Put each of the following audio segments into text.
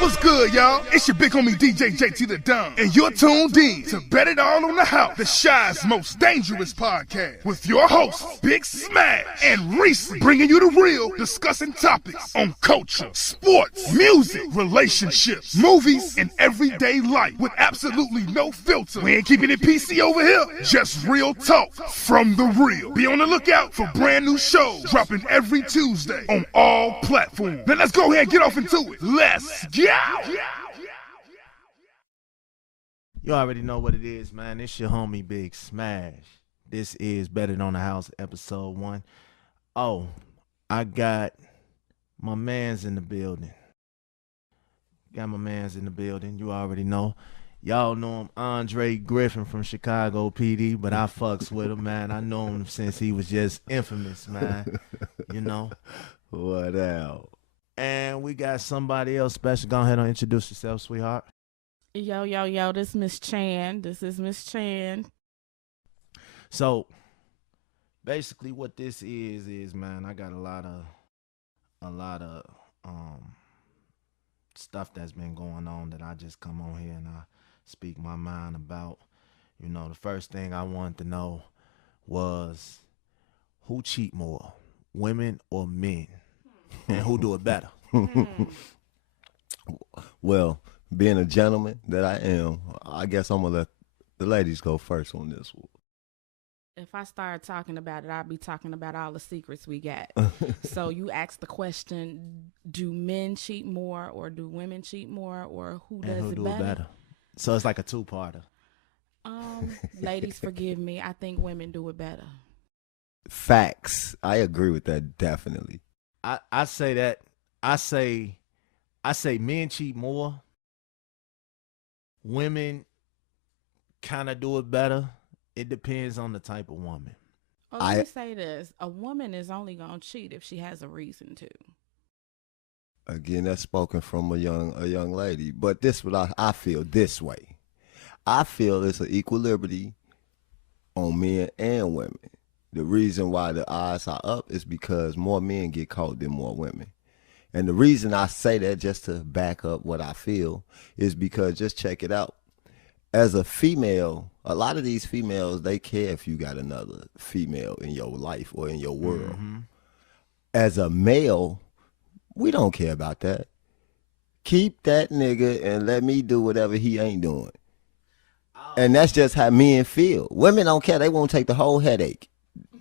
what's good, y'all? It's your big homie DJ JT the Don, and you're tuned in to Bet It All on the House, the Shy's most dangerous podcast, with your hosts, Big Smash and Reese, bringing you the real, discussing topics on culture, sports, music, relationships, movies, and everyday life with absolutely no filter. We ain't keeping it PC over here, just real talk from the real. Be on the lookout for brand new shows dropping every Tuesday on all platforms. Now let's go ahead and get off into it. Let's go! You already know what it is, man. It's your homie Big Smash. This is Bet It on the House, episode 1. Oh, I got my mans in the building. You already know. Y'all know him, Andre Griffin from Chicago PD, but I fucks with him, man. I know him since he was just infamous, man. You know. What else? And we got somebody else special. Go ahead and introduce yourself, sweetheart. Yo, this is Miss Chan. So, basically what this is, man, I got a lot of stuff that's been going on that I just come on here and I speak my mind about. You know, the first thing I wanted to know was who cheat more, women or men? And who do it better? Well, being a gentleman that I am, I guess I'm going to let the ladies go first on this one. If I start talking about it, I'll be talking about all the secrets we got. So you asked the question, do men cheat more or do women cheat more, or who does it better? So it's like a two-parter. Ladies, forgive me. I think women do it better. Facts. I agree with that, definitely. I say that. I say men cheat more. Women kind of do it better. It depends on the type of woman. Oh, let me say this. A woman is only going to cheat if she has a reason to. Again, that's spoken from a young lady. But this is what I feel this way. I feel it's an equal liberty on men and women. The reason why the odds are up is because more men get caught than more women. And the reason I say that, just to back up what I feel, is because just check it out. As a female, a lot of these females, they care if you got another female in your life or in your world. Mm-hmm. As a male, we don't care about that. Keep that nigga and let me do whatever he ain't doing. And that's just how men feel. Women don't care. They won't take the whole headache.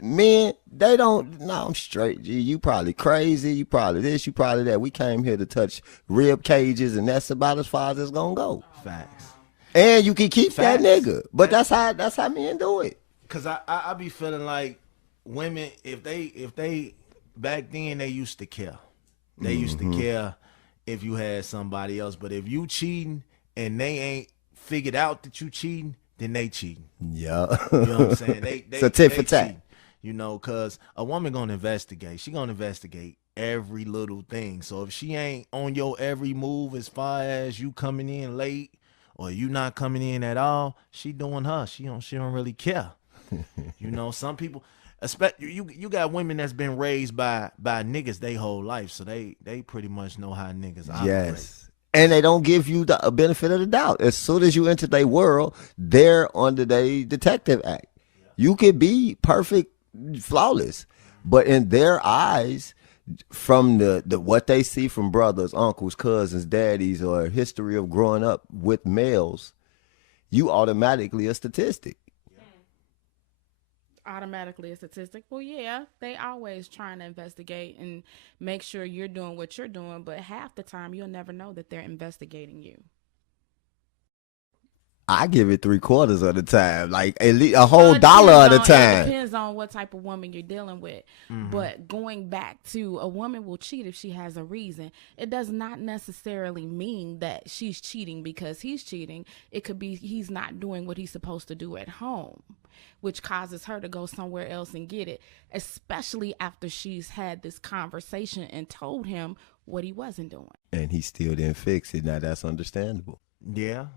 Men, they don't. No, I'm straight. G, you probably crazy. You probably this. You probably that. We came here to touch rib cages, and that's about as far as it's gonna go. Facts. And you can keep Facts. That nigga, but that's how men do it. Cause I be feeling like women, if they back then they used to care. They used to care if you had somebody else, but if you cheating and they ain't figured out that you cheating, then they cheating. Yeah. You know what I'm saying? They it's a tit for tat. You know, because a woman gonna investigate. She gonna investigate every little thing. So if she ain't on your every move as far as you coming in late or you not coming in at all, she doing her. She don't really care. You know, some people, you got women that's been raised by niggas they whole life, so they pretty much know how niggas operate. Yes. And they don't give you the benefit of the doubt. As soon as you enter their world, they're under the Detective Act. Yeah. You could be perfect, flawless, but in their eyes, from the what they see from brothers, uncles, cousins, daddies, or history of growing up with males, you automatically a statistic. Automatically a statistic. Well, yeah, they always trying to investigate and make sure you're doing what you're doing, but half the time you'll never know that they're investigating you. I give it 3/4 of the time, like at least a whole dollar at a time. It depends on what type of woman you're dealing with. Mm-hmm. But going back to, a woman will cheat if she has a reason. It does not necessarily mean that she's cheating because he's cheating. It could be he's not doing what he's supposed to do at home, which causes her to go somewhere else and get it, especially after she's had this conversation and told him what he wasn't doing. And he still didn't fix it. Now, that's understandable. Yeah.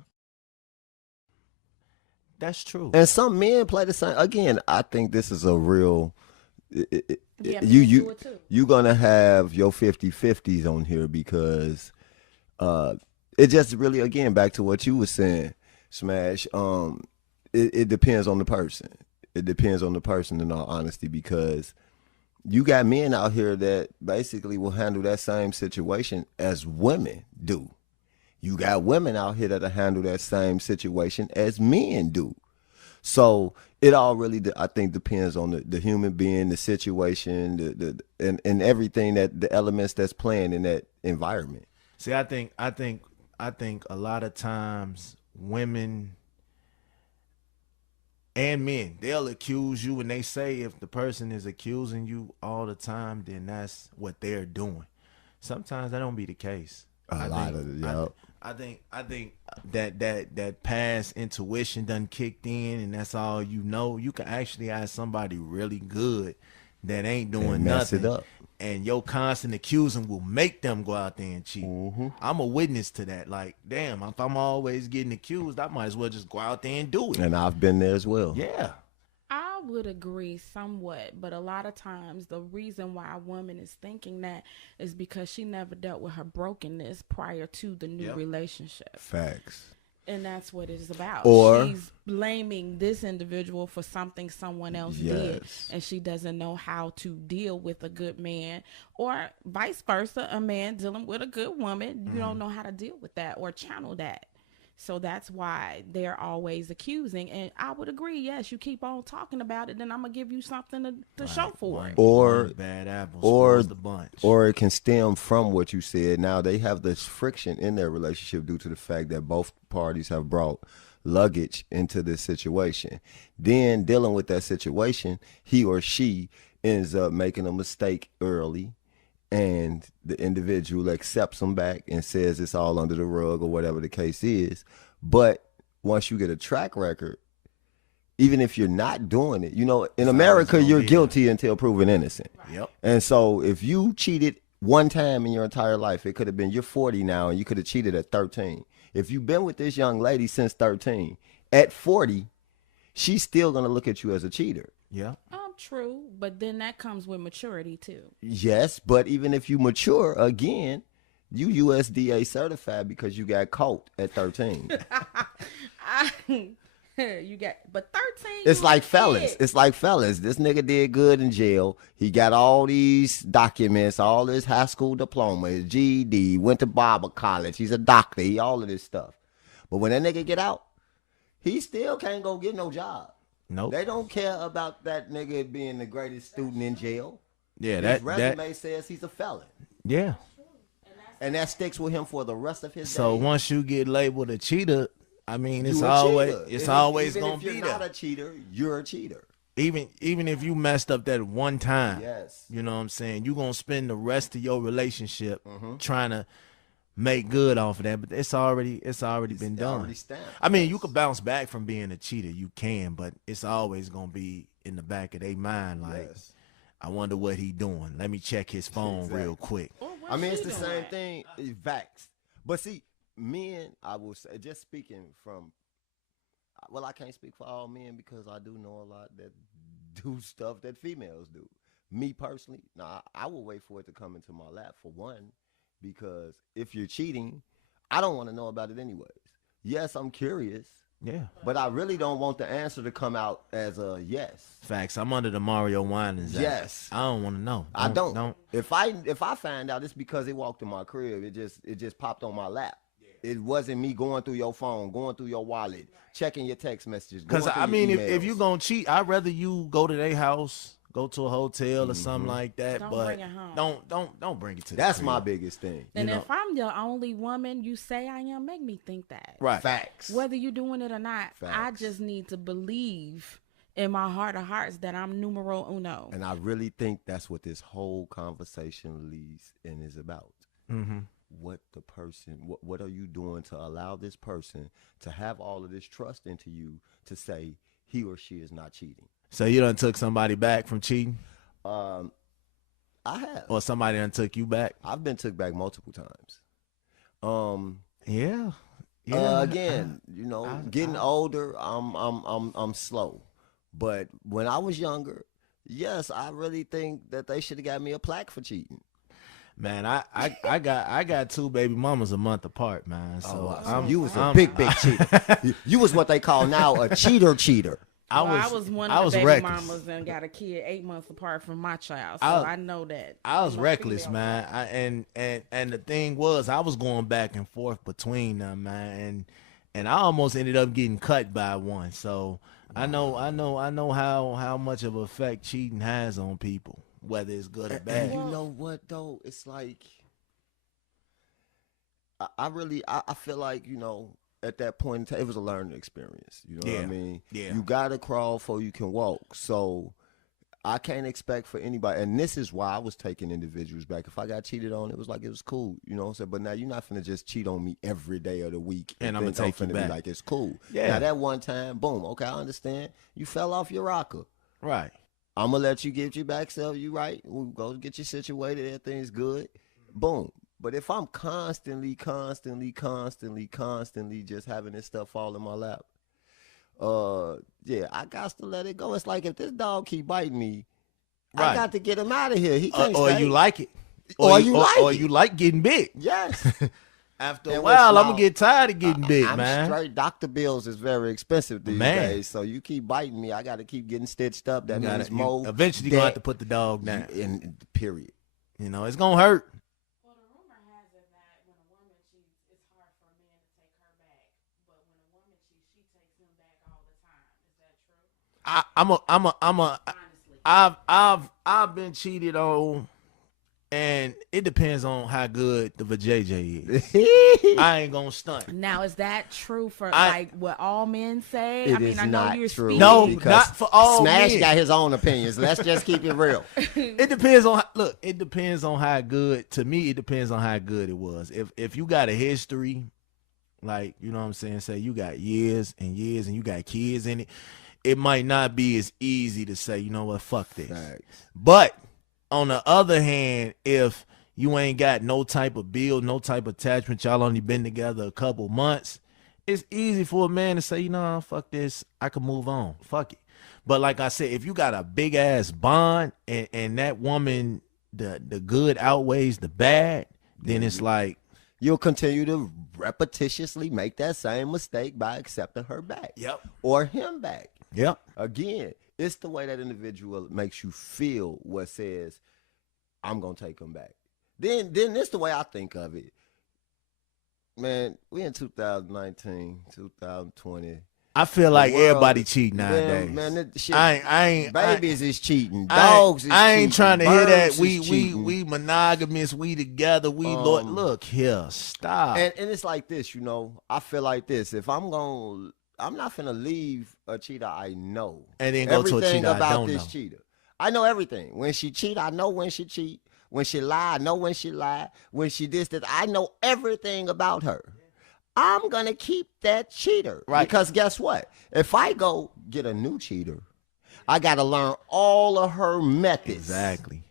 That's true. And some men play the same. Again, I think this is a real... Yeah, you're going to have your 50-50s on here because It just really, again, back to what you were saying, Smash. It depends on the person. It depends on the person, in all honesty, because you got men out here that basically will handle that same situation as women do. You got women out here that'll handle that same situation as men do. So it all really, I think, depends on the human being, the situation, and everything, that the elements that's playing in that environment. See, I think a lot of times women and men, they'll accuse you, and they say if the person is accusing you all the time, then that's what they're doing. Sometimes that don't be the case. I think that past intuition done kicked in, and that's all you know. You can actually ask somebody really good that ain't doing nothing. It up. And your constant accusing will make them go out there and cheat. Mm-hmm. I'm a witness to that. Like, damn, if I'm always getting accused, I might as well just go out there and do it. And I've been there as well. Yeah. I would agree somewhat, but a lot of times the reason why a woman is thinking that is because she never dealt with her brokenness prior to the new relationship. Facts. And that's what it is about. Or she's blaming this individual for something someone else did, and she doesn't know how to deal with a good man, or vice versa, a man dealing with a good woman. You don't know how to deal with that or channel that. So that's why they're always accusing. And I would agree, yes, you keep on talking about it, then I'm going to give you something to show for it. Or bad apples spoils the bunch. Or it can stem from what you said. Now they have this friction in their relationship due to the fact that both parties have brought luggage into this situation. Then dealing with that situation, he or she ends up making a mistake early, and the individual accepts them back and says it's all under the rug or whatever the case is. But once you get a track record, even if you're not doing it, in America, you're guilty until proven innocent. Yep. And so if you cheated one time in your entire life, it could have been, you're 40 now, and you could have cheated at 13. If you've been with this young lady since 13, at 40, she's still going to look at you as a cheater. Yeah. True, but then that comes with maturity too. Yes, but even if you mature, again, you USDA certified because you got caught at 13. You got, but 13. It's like fellas. It's like fellas. This nigga did good in jail. He got all these documents, all his high school diploma, his GED, went to Bible college. He's a doctor. He all of this stuff. But when that nigga get out, he still can't go get no job. Nope. They don't care about that nigga being the greatest student in jail. Yeah, his resume says he's a felon. Yeah. And that sticks with him for the rest of his So days. once you get labeled a cheater, I mean, it's You a always cheater. it's And always even gonna if be you're there. not a cheater, you're a cheater. Even if you messed up that one time, Yes. you know what I'm saying, you're gonna spend the rest of your relationship trying to make good off of that, but it's already been done. Already stamped. I mean, you could bounce back from being a cheater, you can, but it's always gonna be in the back of their mind, like, Yes. I wonder what he doing. Let me check his phone real quick. I mean, it's the same thing. Facts. But see, men, I will say, just speaking from, well, I can't speak for all men because I do know a lot that do stuff that females do. Me personally, I will wait for it to come into my lap, for one, because if you're cheating, I don't want to know about it anyways. Yes, I'm curious. Yeah. But I really don't want the answer to come out as a yes. Facts. I'm under the Mario Winans Act. Yes. I don't want to know. I don't. If I find out, it's because it walked in my crib. It just popped on my lap. It wasn't me going through your phone, going through your wallet, checking your text messages. Because I mean, if you're gonna cheat, I'd rather you go to their house, go to a hotel or something like that. Don't but bring it home. Don't bring it to. That's the my crib. biggest thing. And if I'm the only woman you say I am, make me think that. Right. Facts. Whether you're doing it or not, I Facts. just need to believe in my heart of hearts that I'm numero uno. And I really think that's what this whole conversation leads and is about. Mm-hmm. What the person, what are you doing to allow this person to have all of this trust into you to say he or she is not cheating? So you done took somebody back from cheating, I have. or somebody done took you back? I've been took back multiple times. Yeah. Again, getting older, I'm slow. But when I was younger, yes, I really think that they should have got me a plaque for cheating. Man, I got two baby mamas a month apart, man. So you was a big cheater. You was what they call now a cheater. I was one of the baby reckless. mamas and got a kid 8 months apart from my child, so I know that. I was I'm a reckless, female. man. And the thing was, I was going back and forth between them, man, and I almost ended up getting cut by one. So I know how much of an effect cheating has on people, whether it's good or bad. And you know what though? It's like I feel like, you know, at that point in time, it was a learning experience. You know what I mean? Yeah. You gotta crawl before you can walk. So I can't expect for anybody, and this is why I was taking individuals back. If I got cheated on, it was like it was cool, you know what I'm saying? But now you're not finna just cheat on me every day of the week And I'm gonna take you back. be like it's cool. Yeah. Now that one time, boom, okay, I understand. You fell off your rocker. Right. I'm gonna let you get you back self. You right? We'll go get you situated. Everything's good. Boom. But if I'm constantly just having this stuff fall in my lap, yeah, I got to let it go. It's like if this dog keep biting me, Right. I got to get him out of here. He can't Or stay. you like it, Or you like or it. you like getting big. Yes. After a And while, what's I'm now- gonna get tired of getting big, I'm man. straight. Dr. Bills is very expensive these Man. days, so you keep biting me, I got to keep getting stitched up. That means You more. eventually gonna have to put the dog down. In period. You know, it's gonna hurt. Well, the rumor has it that when a woman cheats, it's hard for a man to take her back. But when a woman cheats, she takes him back all the time. Is that true? Honestly, I've been cheated on, and it depends on how good the vajayjay is. I ain't gonna stunt. Now, is that true for I- like what all men say? It I mean, is I know not you're true. speaking. No, because not for all Smash men. got his own opinions. Let's just keep it real. It depends on it depends on how good. To me, it depends on how good it was. If you got a history, like, you know what I'm saying, say you got years and years and you got kids in it, it might not be as easy to say, you know what, fuck this. Facts. But on the other hand, if you ain't got no type of build, no type of attachment, y'all only been together a couple months, it's easy for a man to say, you know, fuck this, I can move on, fuck it. But like I said, if you got a big ass bond and that woman, the good outweighs the bad, then it's like, You'll continue to repetitiously make that same mistake by accepting her back. Yep. Or him back. yep, Again, it's the way that individual makes you feel what says, I'm going to take him back. Then it's the way I think of it. Man, we in 2019, 2020. I feel like world- everybody cheat nowadays. Man, that shit, I ain't babies is cheating. I ain't- Dogs is cheating. I ain't trying to hear that. birds We is cheating. we monogamous. We together. We look here. Stop. And it's like this, you know. I feel like this. If I'm not finna leave a cheater I know. And then go to a everything cheater I about don't this know. cheater. I know everything. When she cheat, I know when she cheat. When she lie, I know when she lie. When she this, I know everything about her. I'm gonna keep that cheater. Right. Because guess what? If I go get a new cheater, I gotta learn all of her methods. Exactly.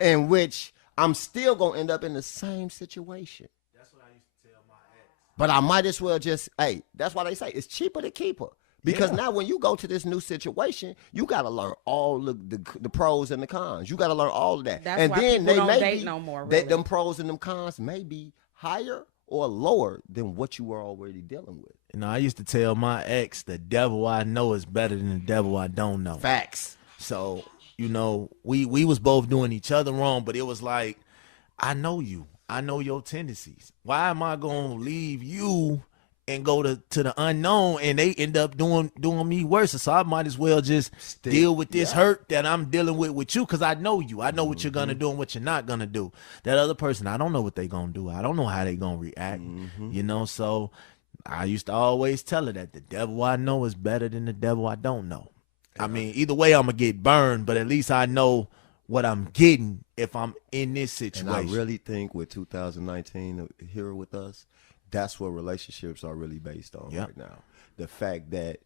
In which I'm still gonna end up in the same situation. That's what I used to tell my ex. But I might as well just, hey, that's why they say it's cheaper to keep her. Because Yeah. now when you go to this new situation, you got to learn all the pros and the cons. You got to learn all of that. That's and why then people they don't may date be, no more, that really. them pros and them cons may be higher or lower than what you were already dealing with. You know, I used to tell my ex, the devil I know is better than the devil I don't know. Facts. So, you know, we was both doing each other wrong, but it was like, I know you. I know your tendencies. Why am I going to leave you and go to the unknown and they end up doing me worse? So I might as well just deal with this hurt that I'm dealing with you, because I know you. I know what you're going to do and what you're not going to do. That other person, I don't know what they going to do. I don't know how they going to react, you know? So I used to always tell her that the devil I know is better than the devil I don't know. I mean, either way, I'm going to get burned, but at least I know what I'm getting if I'm in this situation. And I really think with 2019 here with us, that's what relationships are really based on right now. The fact that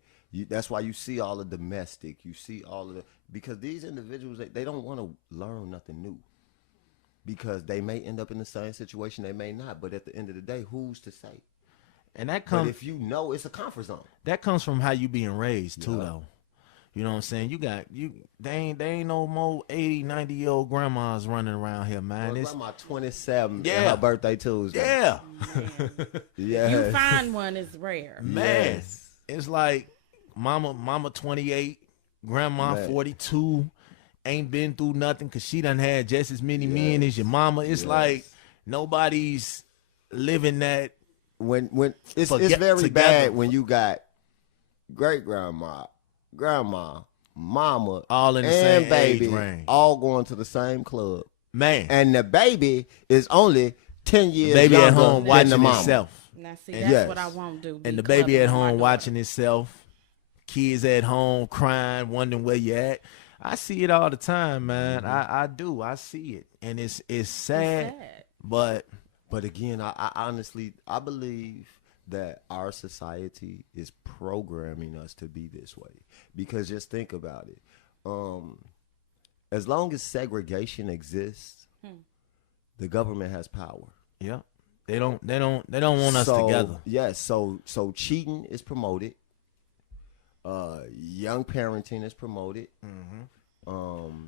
that's why you see all the domestic, you see all of the, because these individuals, they don't want to learn nothing new. Because they may end up in the same situation, they may not. But at the end of the day, who's to say? And that But comes if you know, it's a comfort zone. that comes from how you being raised too, though. You know what I'm saying? They ain't no more 80, 90-year-old grandmas running around here, man. Well, It's grandma 27 Yeah. and her birthday Tuesday. yeah. Yes. You find one is rare. Man. Yes. It's like mama 28, grandma Man. 42, ain't been through nothing because she done had just as many men as your mama. It's Yes. like nobody's living that. When it's Forget very together. bad when you got great grandma, mama, All in the and same baby age range. all going to the same club, Man, and the baby is only 10 years baby younger at home than watching the mama. itself. Now, see, And that's yes. what I won't do. And be the baby clubbing at with my home daughter. watching itself. Kids at home crying, wondering where you at. I see it all the time, man. I do. I see it. And it's sad, It's sad. but But again, I honestly I believe that our society is programming us to be this way. Because just think about it. As long as segregation exists, the government has power. yeah. They don't want us together. Yes, so cheating is promoted. Young parenting is promoted.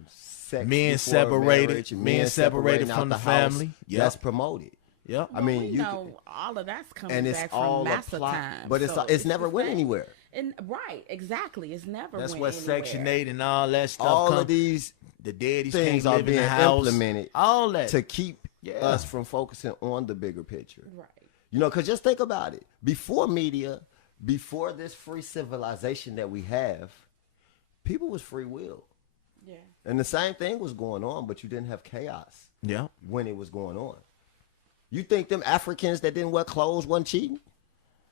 Sex Men before separated, marriage, men separated out from the house, family. Yep. That's promoted. Yep. I mean, we you know all of that's coming and it's back all from massa applied, time. but so it's never the went same. anywhere. And right, exactly. It's never That's went what anywhere. Section 8 and all that stuff All come. of these The daddies things can't are live in being the house. implemented All that. to keep Yeah. us from focusing on the bigger picture. Right. You know, because just think about it. Before media, before this free civilization that we have, people was free will. Yeah. And the same thing was going on, but you didn't have chaos Yeah. when it was going on. You think them Africans that didn't wear clothes wasn't cheating?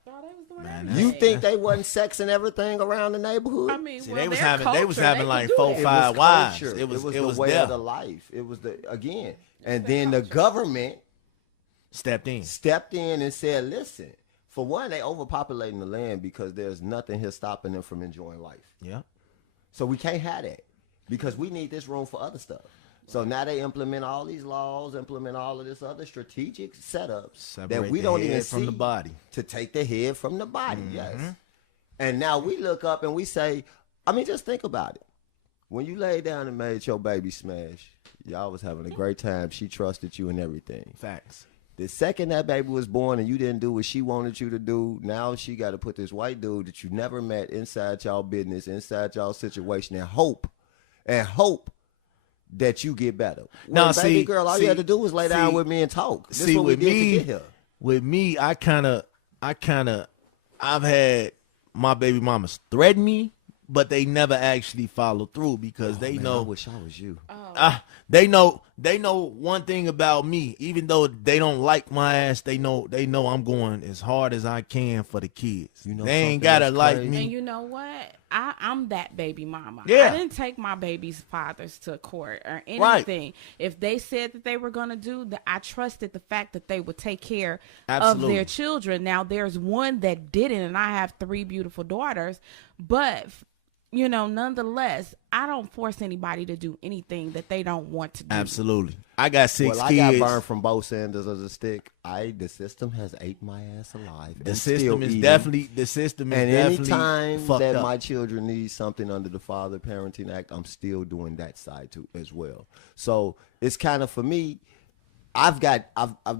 Oh, they was doing Man, everything. You think they wasn't sexing everything around the neighborhood? I mean, See, well, they was their having culture, like could do 4, that. 5 wives. culture. It was the way there. of the life. It was the again. And then the government Stepped in. stepped in and said, listen, for one, they overpopulating the land because there's nothing here stopping them from enjoying life. Yeah. So we can't have that because we need this room for other stuff. So now they implement all these laws, implement all of this other strategic setups Separate that we the don't even head see from the body. to take the head from the body. Yes. And now we look up and we say, I mean, just think about it. When you laid down and made your baby smash, y'all was having a great time. She trusted you and everything. Facts. The second that baby was born and you didn't do what she wanted you to do, now she got to put this white dude that you never met inside y'all business, inside y'all situation, and hope that you get better. Now, Well, baby see- girl, all see- you had to do was lay down see- with me and talk. This See, what we with did to me, get here. I've had my baby mamas threaten me, but they never actually follow through because they Man, know. I wish I was you. They know one thing about me. Even though they don't like my ass, they know I'm going as hard as I can for the kids. You know they ain't something gotta that's like crazy? me. And you know what? I'm that baby mama. Yeah. I didn't take my baby's fathers to court or anything. If they said that they were going to do that, I trusted the fact that they would take care Absolutely. of their children. Now, there's one that didn't, and I have 3 beautiful daughters. But, you know, nonetheless, I don't force anybody to do anything that they don't want to do. Absolutely. I got 6 Well, I kids. got burned from both ends of the stick. The system has ate my ass alive. The and system still is eating. definitely And anytime fucked that up. my children need something under the Father Parenting Act, I'm still doing that side too as well. So it's kind of for me. I've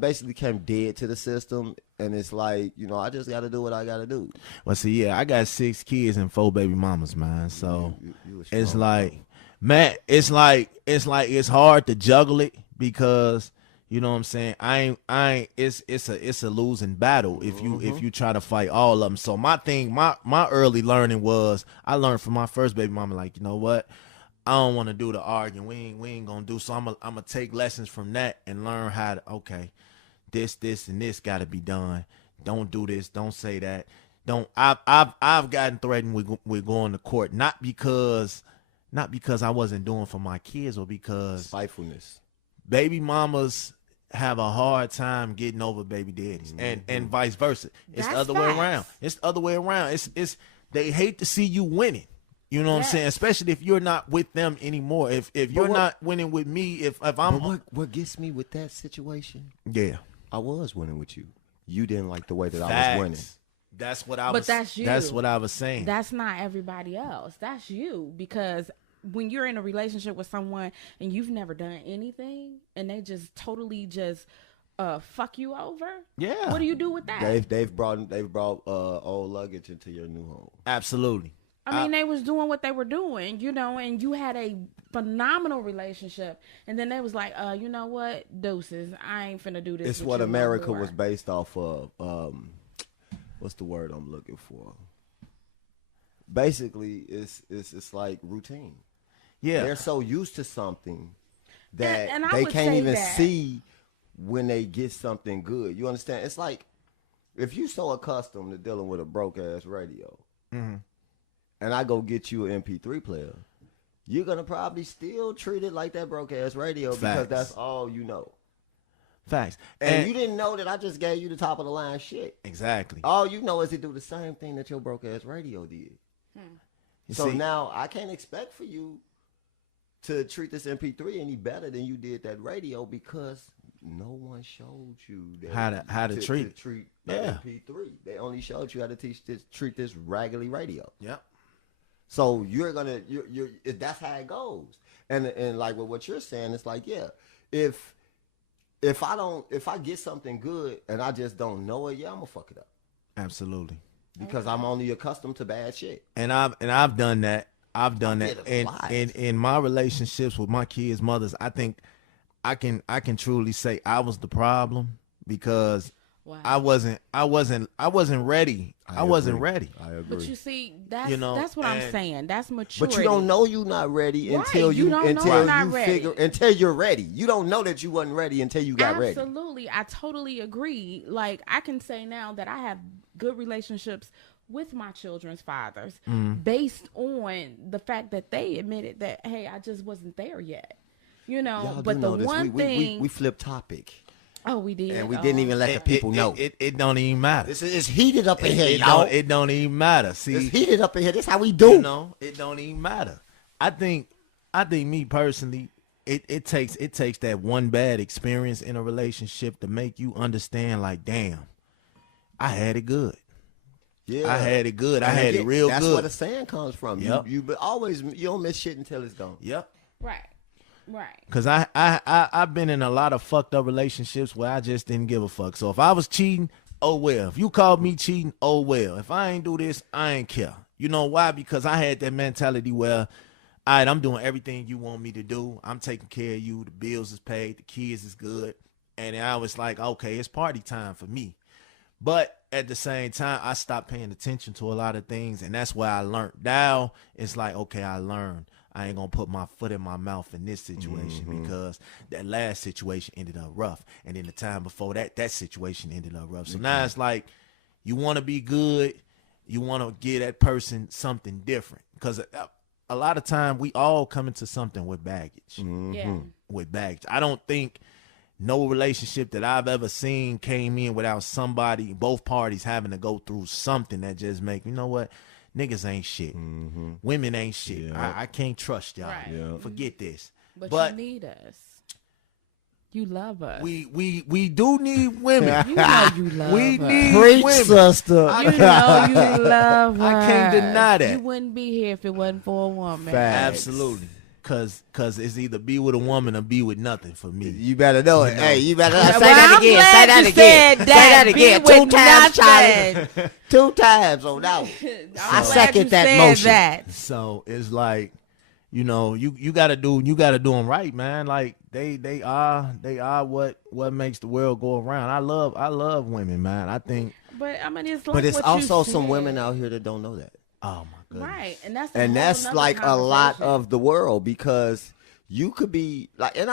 basically came dead to the system, and it's like, you know, I just got to do what I got to do. Well, see, yeah, I got 6 kids and 4 baby mamas, man. So You a it's strong like, man, it's it's hard to juggle it because you know what I'm saying. I ain't. It's a losing battle if you try to fight all of them. So my early learning was I learned from my first baby mama, like, you know what, I don't want to do the arguing. We ain't gonna do. So I'm gonna take lessons from that and learn how to, okay, this and this got to be done. Don't do this. Don't say that. Don't. I've gotten threatened with going to court, not because I wasn't doing for my kids, or because spitefulness. baby mamas have a hard time getting over baby daddies, and vice versa. It's the That's other way facts. around. It's the other way around. It's they hate to see you winning. You know what I'm saying? Especially if you're not with them anymore. If you're not winning with me, if I'm What gets me with that situation? yeah. I was winning with you. You didn't like the way that I Facts. was winning. That's what I But was. that's you. That's what I was saying. That's not everybody else. That's you. Because when you're in a relationship with someone and you've never done anything and they just totally just fuck you over, Yeah. what do you do with that? They've brought old luggage into your new home. Absolutely. I mean, they was doing what they were doing, you know, and you had a phenomenal relationship, and then they was like, you know what, deuces, I ain't finna do this. It's with what you no America more. was based off of. What's the word I'm looking for? Basically, it's like routine. Yeah. They're so used to something that And I they would can't say even that. see when they get something good. You understand? It's like if you so accustomed to dealing with a broke ass radio, Mm-hmm. and I go get you an MP3 player, you're gonna probably still treat it like that broke ass radio because Facts. that's all you know. Facts. And you didn't know that I just gave you the top of the line shit. Exactly. All you know is it do the same thing that your broke ass radio did. You So see, now I can't expect for you to treat this MP3 any better than you did that radio because no one showed you that how to treat it. treat Yeah. MP3. They only showed you how to treat this raggedy radio. Yep. So you're that's how it goes. And like with what you're saying, it's like, yeah, if I get something good and I just don't know it, yeah, I'm gonna fuck it up Absolutely. because I'm only accustomed to bad shit. And I've done that. I've done I that. did a And lot. in my relationships with my kids' mothers, I think I can truly say I was the problem because Wow. I wasn't ready. I wasn't agree. ready. I agree. But you see, that's You know, that's what I'm and- saying. That's maturity. But you don't know you're not ready Right, until you don't know you're not ready. until you're ready. You don't know that you wasn't ready until you got ready. Absolutely. I totally agree. Like, I can say now that I have good relationships with my children's fathers based on the fact that they admitted that, hey, I just wasn't there yet. You know, Y'all but do the know this. one thing. we flipped topic Oh, we did. and we didn't even let the people know. It don't even matter. It's heated up in here, y'all. It don't even matter. See, It's heated up in here. This how we do. you know, it don't even matter. I think me personally, it takes that one bad experience in a relationship to make you understand, like, damn, I had it good. Yeah, I had it good. I And had it again, real that's good. where the saying comes from. Yep. You don't miss shit until it's gone. Yep. Right. Right. Cause I've been in a lot of fucked up relationships where I just didn't give a fuck. So if I was cheating, oh well. If you called me cheating, oh well. If I ain't do this, I ain't care. You know why? Because I had that mentality where, all right, I'm doing everything you want me to do. I'm taking care of you. The bills is paid. The kids is good. And I was like, okay, it's party time for me. But at the same time, I stopped paying attention to a lot of things, and that's why I learned. Now it's like, okay, I learned. I ain't gonna put my foot in my mouth in this situation because that last situation ended up rough, and then the time before that situation ended up rough. So now it's like, you want to be good, you want to give that person something different, because a lot of time we all come into something with baggage. Yeah. With baggage, I don't think no relationship that I've ever seen came in without somebody, both parties having to go through something that just make, you know what, niggas ain't shit. Women ain't shit. Yeah. I can't trust y'all. Right. Yeah. Forget this. But you need us. You love us. We do need women. You know you love We us. need Preach, women. sister. You know you love us. I can't deny that. You wouldn't be here if it wasn't for a woman. Fact. Absolutely. Cause it's either be with a woman or be with nothing for me. You better know it. Hey, you better Well, say that I'm again. glad Say that you again. said Say that that. again. Be 2 with times, nothing. Charlie. 2 times on that one. I'm I glad second you that said motion. That. So it's like, you know, you gotta do them right, man. Like they are what makes the world go around. I love women, man. I think. But I mean, it's like But it's what you also some said. women out here that don't know that. Oh my goodness. Right, and that's And whole that's nother like a lot conversation. of the world because you could be like, and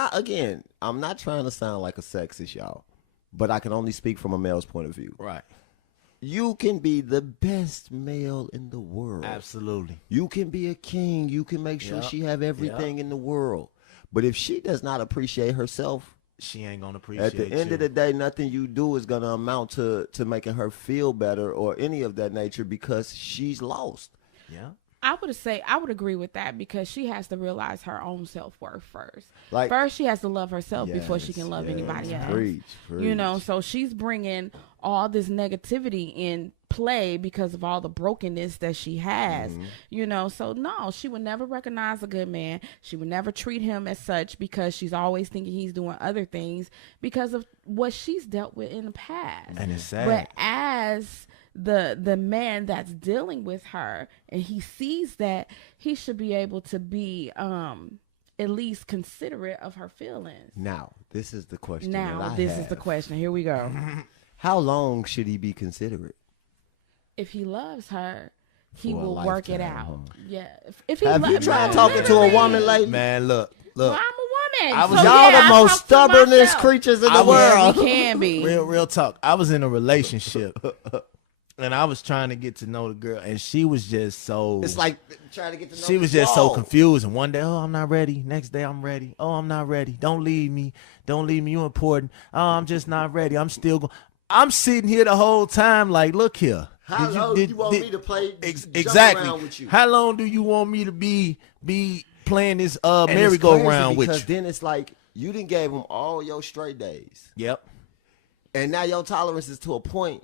I'm not trying to sound like a sexist, y'all, but I can only speak from a male's point of view. Right. You can be the best male in the world. Absolutely. You can be a king. You can make sure Yep. she have everything in the world. But if she does not appreciate herself, She ain't gonna appreciate at the end you. of the day, nothing you do is going to amount to making her feel better or any of that nature because she's lost. Yeah. I would agree with that because she has to realize her own self-worth first. Like- First, she has to love herself before she Yes, can love yes. anybody else. Preach. You know, so she's bringing all this negativity in play because of all the brokenness that she has, you know. So no, she would never recognize a good man. She would never treat him as such because she's always thinking he's doing other things because of what she's dealt with in the past. And it's sad. But as the man that's dealing with her and he sees that, he should be able to be at least considerate of her feelings. Now, this is the question. Is the question. Here we go. How long should he be considerate? If he loves her, he For a will work it lifetime, out. huh? Yeah. If he Have you loves tried talking to a woman lately? Man, look. Well, I'm a woman. I was- so Y'all yeah, the I most talk to stubbornest myself. creatures in the I was- world. We can be. Real talk. I was in a relationship, and I was trying to get to know the girl, and she was just so. It's like trying to get to know She was the just so dog. confused. And one day, oh, I'm not ready. Next day, I'm ready. Oh, I'm not ready. Don't leave me. Don't leave me. You important. Oh, I'm just not ready. I'm still going. I'm sitting here the whole time like, look here. How long do you want me to play exactly? jump around with you? How long do you want me to be playing this And it's merry-go-round crazy with because you? then it's like you didn't gave him all your straight days, Yep. and now your tolerance is to a point,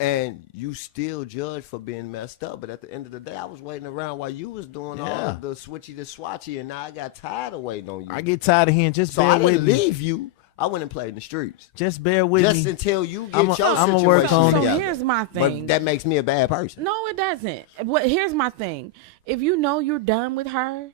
and you still judge for being messed up. But at the end of the day, I was waiting around while you was doing all Yeah. of the switchy to swatchy, and now I got tired of waiting on you. I get tired of hearing. Just so bear I with didn't me. leave you. I went and played in the streets. Just bear with Just me. until you get I'ma- your I'ma situation work on it. So together. here's my thing. But that makes me a bad person. No, it doesn't. Here's my thing. If you know you're done with her,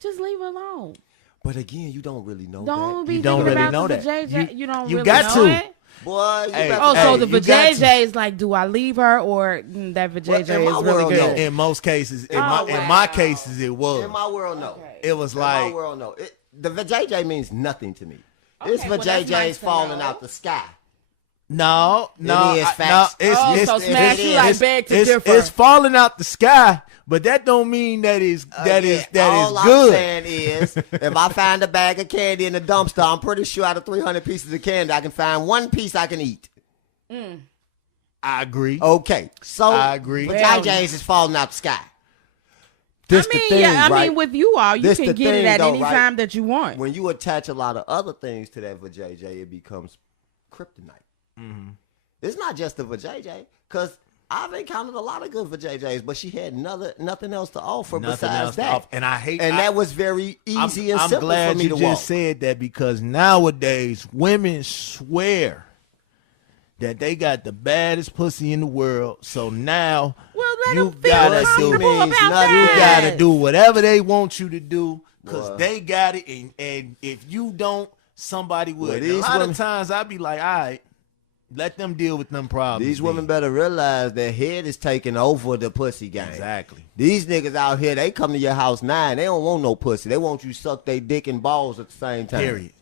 just leave her alone. But again, you don't really know Don't that. be You don't thinking really about know the that. vajayjay. You don't you really got know to. it. Boy, you Hey, better- Oh, so Hey, the you got vajayjay is like, do I leave her or that Well, vajayjay in is my really world, good? In most cases, in Oh, my wow. cases, it was. in my world, no. Okay. It was In like my world, no. The vajayjay means nothing to me. This Okay, well, vajayjay that's nice is to falling know. out the sky. no. is facts. No, Oh, it's, so it's, Smash, it's, you like it's, beg to it's, differ. it's falling out the sky, but that don't mean that is All I'm good. saying is, if I find a bag of candy in the dumpster, I'm pretty sure out of 300 pieces of candy, I can find one piece I can eat. I agree. Okay, so I agree. vajayjays is falling out the sky. This the thing, I right? mean, with you all, you This can the get it thing, at though, any right? time that you want. When you attach a lot of other things to that vajayjay, it becomes kryptonite. It's not just the vajayjay, because I've encountered a lot of good vajayjays, but she had nothing else to offer Nothing besides else to that. offer. And I hate that was very easy and I'm simple glad for me you to just walk. said that because nowadays women swear that they got the baddest pussy in the world. So now Well, let you them feel gotta comfortable means about nothing. you that. gotta do whatever they want you to do because Boy. they got it, and if you don't, somebody would. Well, And a these lot women- of times I be like, all right, let them deal with them problems. These women then. better realize their head is taking over the pussy game. Exactly. These niggas out here, they come to your house now and they don't want no pussy. They want you to suck their dick and balls at the same time. Period.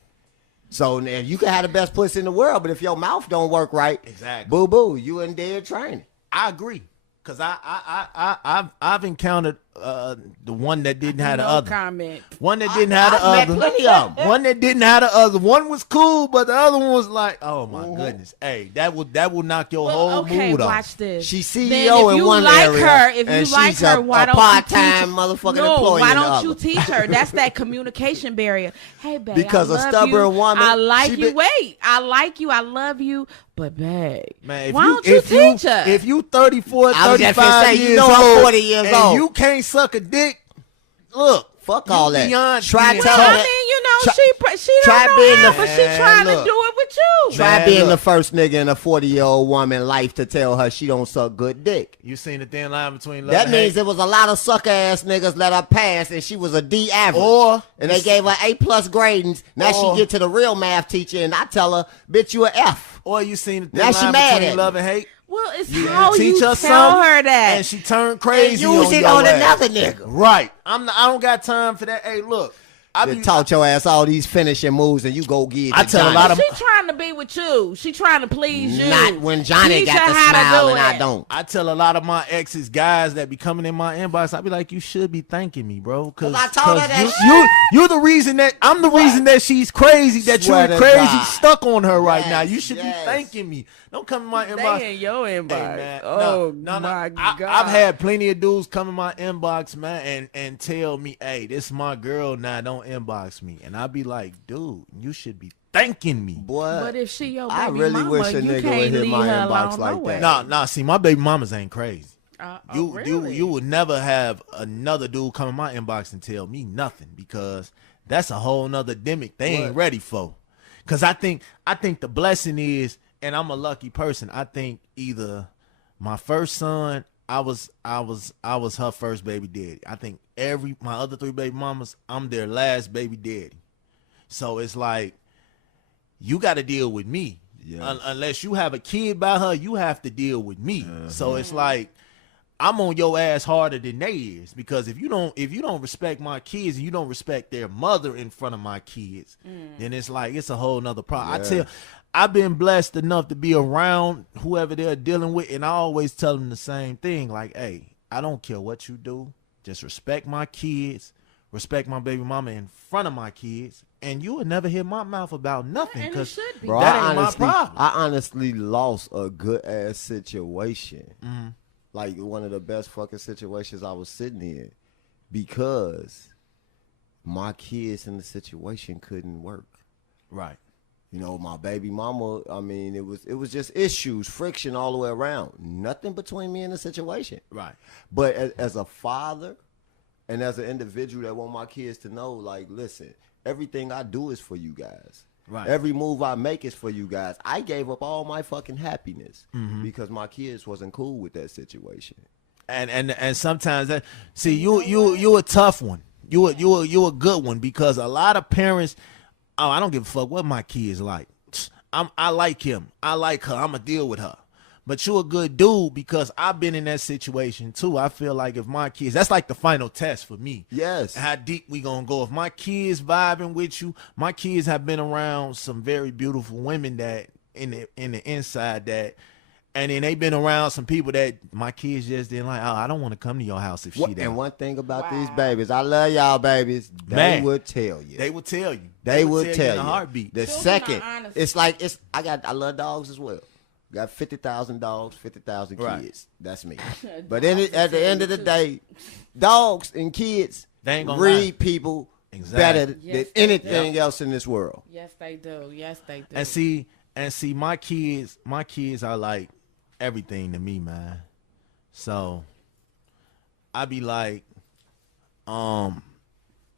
So now you can have the best pussy in the world, but if your mouth don't work right, Exactly. boo boo, you in dead training. I agree. Cause I've encountered the one that didn't have the no other. comment. One that didn't have the I've met other. plenty of 'em. One that didn't have the other. One was cool, but the other one was like, oh my goodness. Hey, that will knock your whole Okay, mood off. watch this. She's Then CEO if in you one like area, her, if and you like she's her, a why don't part-time you teach motherfucking no, employee why in the don't you other. teach her? That's that communication barrier. Hey, babe, Because I a love stubborn you. woman, I like she you. been- Wait, I like you. I love you. But babe, Man, if why don't you teach her? If you 34, I was just 35 finna say, you years know I'm old, 40 years and old. you can't suck a dick, look. Fuck you all that. beyond Try being tell well, her I that- mean, you know, Try- she try don't being know the- how, but she Man, trying look. to do it with you. Try Man, being look. the first nigga in a 40-year-old woman life to tell her she don't suck good dick. You seen the thin line between love That and means hate? there was a lot of sucker ass niggas let her pass and she was a D average. Or- and they gave her A+ gradings. Now Or- she get to the real math teacher and I tell her, bitch, you a F. Or you seen the Now thin she line mad at between me. love and hate? Well, it's You how teach you her tell something, her that. and she turned And crazy use on it your on ass. another nigga. Right. I don't got time for that. Hey, look. I They be taught your ass all these finishing moves and you go get it. I to tell a Johnny. lot of- She trying to be with you. She trying to please you. Not when Johnny Teach got her the how to smile do and I it. don't. I tell a lot of my exes, guys that be coming in my inbox, I be like, you should be thanking me, bro. Cause, 'Cause I told her that you're the reason that I'm the reason that she's crazy, that Swear you're to crazy God. stuck on her right Yes, now. You should yes. be thanking me. Don't come in my inbox. They in your inbox. Hey, man, oh no. my I, god! I've had plenty of dudes come in my inbox, man, and tell me, "Hey, this is my girl now. Don't inbox me." And I be like, "Dude, you should be thanking me. Boy, But if she your baby I really mama, wish a you nigga can't would hit leave my her inbox alone like no way. that. Nah, see, my baby mamas ain't crazy. Really? You would never have another dude come in my inbox and tell me nothing, because that's a whole nother demic they ain't ready for. Cause I think the blessing is, and I'm a lucky person, I think either my first son, I was her first baby daddy. I think my other 3 baby mamas, I'm their last baby daddy. So it's like, you got to deal with me. Yes. Unless you have a kid by her, you have to deal with me. So it's like, I'm on your ass harder than they is, because if you don't respect my kids and you don't respect their mother in front of my kids, then it's like, it's a whole nother problem. Yeah. I've been blessed enough to be around whoever they're dealing with, and I always tell them the same thing, like, hey, I don't care what you do, just respect my kids, respect my baby mama in front of my kids, and you would never hear my mouth about nothing, And it because should be. Bro, that I ain't honestly, my problem. I honestly lost a good ass situation. Mm-hmm. Like one of the best fucking situations I was sitting in, because my kids in the situation couldn't work. Right. You know, my baby mama, I mean, it was just issues, friction all the way around. Nothing between me and the situation. Right. But as a father and as an individual that want my kids to know, like, listen, everything I do is for you guys. Right. Every move I make is for you guys. I gave up all my fucking happiness because my kids wasn't cool with that situation. And sometimes that, see, you a tough one. You a good one, because a lot of parents, oh, I don't give a fuck what my kids like. I like him. I like her. I'ma deal with her. But you a good dude, because I've been in that situation too. I feel like if my kids, that's like the final test for me. Yes. How deep we gonna go. If my kids vibing with you, my kids have been around some very beautiful women that in the inside that, and then they been around some people that my kids just didn't like. Oh, I don't want to come to your house if she there. And one thing about these babies, I love y'all babies. They would tell you. They would tell you. They would tell in a you. heartbeat. The Children second, are honest. it's like I love dogs as well. Got 50,000 dogs, 50,000 kids. Right. That's me. But at the end of the day, dogs and kids They ain't gonna read lie. people Exactly. better Yes, than they anything else in this world. Yes, they do. Yes, they do. And see, my kids are like everything to me, man. So I be like,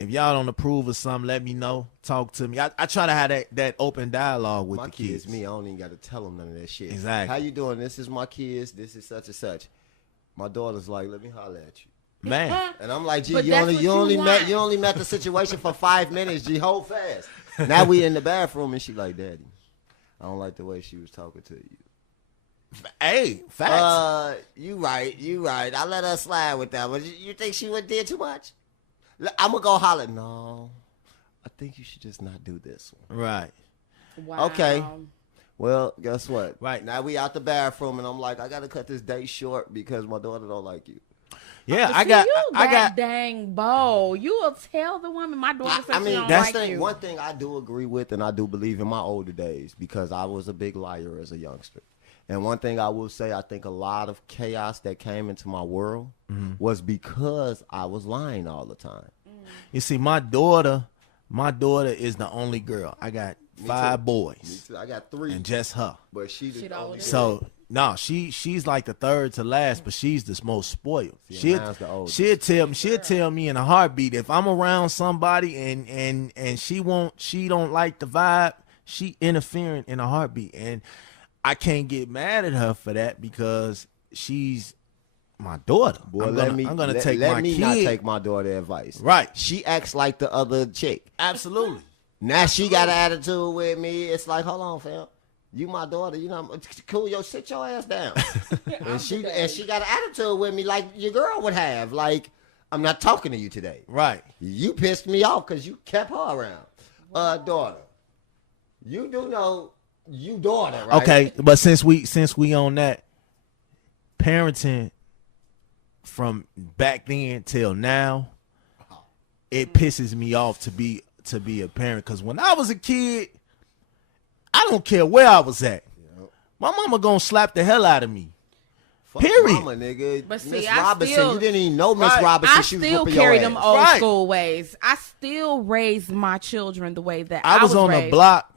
if y'all don't approve of something, let me know. Talk to me. I try to have that open dialogue with My the kids. me, I don't even got to tell them none of that shit. Exactly. How you doing? This is my kids. This is such and such. My daughter's like, let me holler at you. Man. And I'm like, G, But you that's only what you you only met want. you only met the situation for 5 minutes, G. Hold fast. Now we in the bathroom and she like, Daddy, I don't like the way she was talking to you. Hey, facts. You right. I let her slide with that. But you think she would did too much? I'm gonna go holler. No, I think you should just not do this one. Right. Wow. Okay. Well, guess what? Right. Now we out the bathroom and I'm like, I gotta cut this date short because my daughter don't like you. Yeah, But I see, got you I got dang bold. You will tell the woman, my daughter said I she mean, don't that's like you. one thing I do agree with, and I do believe in my older days because I was a big liar as a youngster. And one thing I will say, I think a lot of chaos that came into my world was because I was lying all the time. You see, my daughter is the only girl. I got Me 5 too. boys. Me too. I got 3, And just her. but she's She the the only oldest. So no, she's like the third to last, but she's the most spoiled. See, mine's the oldest. She'll tell me in a heartbeat if I'm around somebody and she don't like the vibe, she interfering in a heartbeat, and I can't get mad at her for that because she's my daughter. Boy, I'm gonna take let my me kid. not take my daughter advice. Right. She acts like the other chick. Absolutely. Now she got an attitude with me. It's like, hold on, fam. You my daughter. You know, cool. Yo, sit your ass down. and she got an attitude with me like your girl would have. Like, I'm not talking to you today. Right. You pissed me off because you kept her around. Daughter. You do know you daughter, right? Okay, but since we on that, parenting from back then till now, it pisses me off to be a parent. Because when I was a kid, I don't care where I was at, my mama gonna slap the hell out of me. Fuck Period. Mama, nigga. But see, Miss I Robinson, still- you didn't even know Miss Right. Robinson. I She was still whooping carry your them ass. old Right. school ways. I still raised my children the way that I was on raised. a block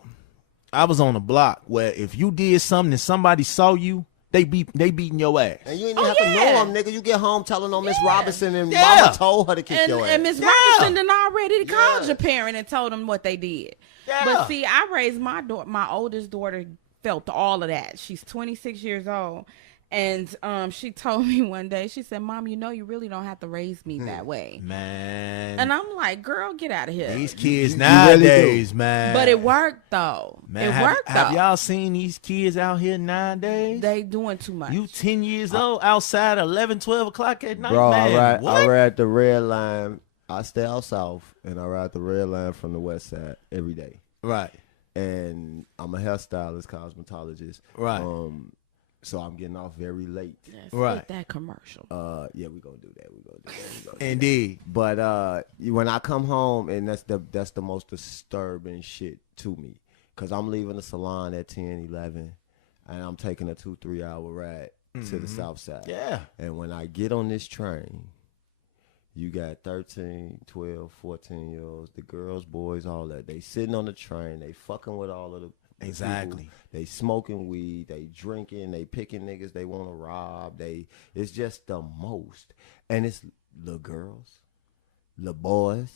I was on a block where if you did something and somebody saw you, they beating your ass. And you ain't even have to know them, nigga. You get home telling on Miss Robinson and Yeah. mama told her to kick your ass. And Miss Robinson done already called your parent and told them what they did. Yeah. But see, I raised my oldest daughter felt all of that. She's 26 years old. And she told me one day, she said, Mom, you know you really don't have to raise me that way. Man. And I'm like, girl, get out of here. These kids You nowadays, man. But it worked, though. Man, it worked, have though. y'all seen these kids out here nowadays? They doing too much. You 10 years old outside 11, 12 o'clock at night, Bro, man. I ride the red line. I stay out south, and I ride the red line from the west side every day. Right. And I'm a hairstylist, cosmetologist. Right. So I'm getting off very late. Yes, Right. get that commercial. Yeah, we gonna do that. Indeed. But when I come home, and that's the most disturbing shit to me, because I'm leaving the salon at 10, 11, and I'm taking a 2-3 hour ride to the south side. Yeah. And when I get on this train, you got 13, 12, 14-year-olds, the girls, boys, all that. They sitting on the train. They fucking with all of the Exactly. people. They smoking weed. They drinking. They picking niggas they want to rob. It's just the most. And it's little girls, little boys,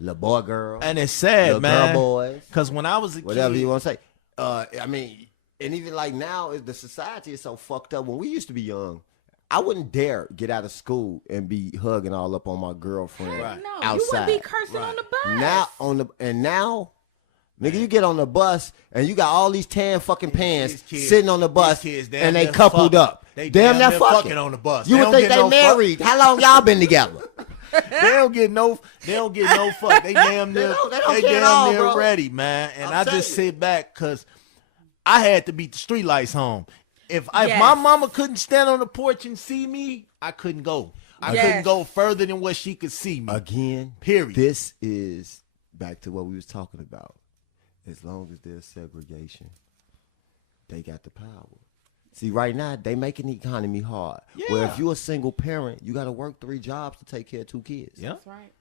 little boy girls. And it's sad, little man. girl boys. Because when I was a Whatever kid, you want to say. I mean, and even like now, the society is so fucked up. When we used to be young, I wouldn't dare get out of school and be hugging all up on my girlfriend Right. No, outside. you wouldn't be cursing on the bus. Now, nigga, you get on the bus and you got all these tan fucking pants These kids- sitting on the bus these kids damn and they near coupled fucking. up. They damn damn near near fucking fucking on the bus. You They would don't think get they no fuck. married. How long y'all been together? They don't get no fuck. They damn near, They don't care at damn all, near bro. ready, man. And I'm I telling just you. sit back because I had to beat the street lights home. If Yes. my mama couldn't stand on the porch and see me, I couldn't go. I Yes. couldn't go further than what she could see me. Again, Period. this is back to what we was talking about. As long as there's segregation, they got the power. See, right now, they making the economy hard. Where Yeah. if you're a single parent, you got to work 3 jobs to take care of 2 kids. Yeah. That's right.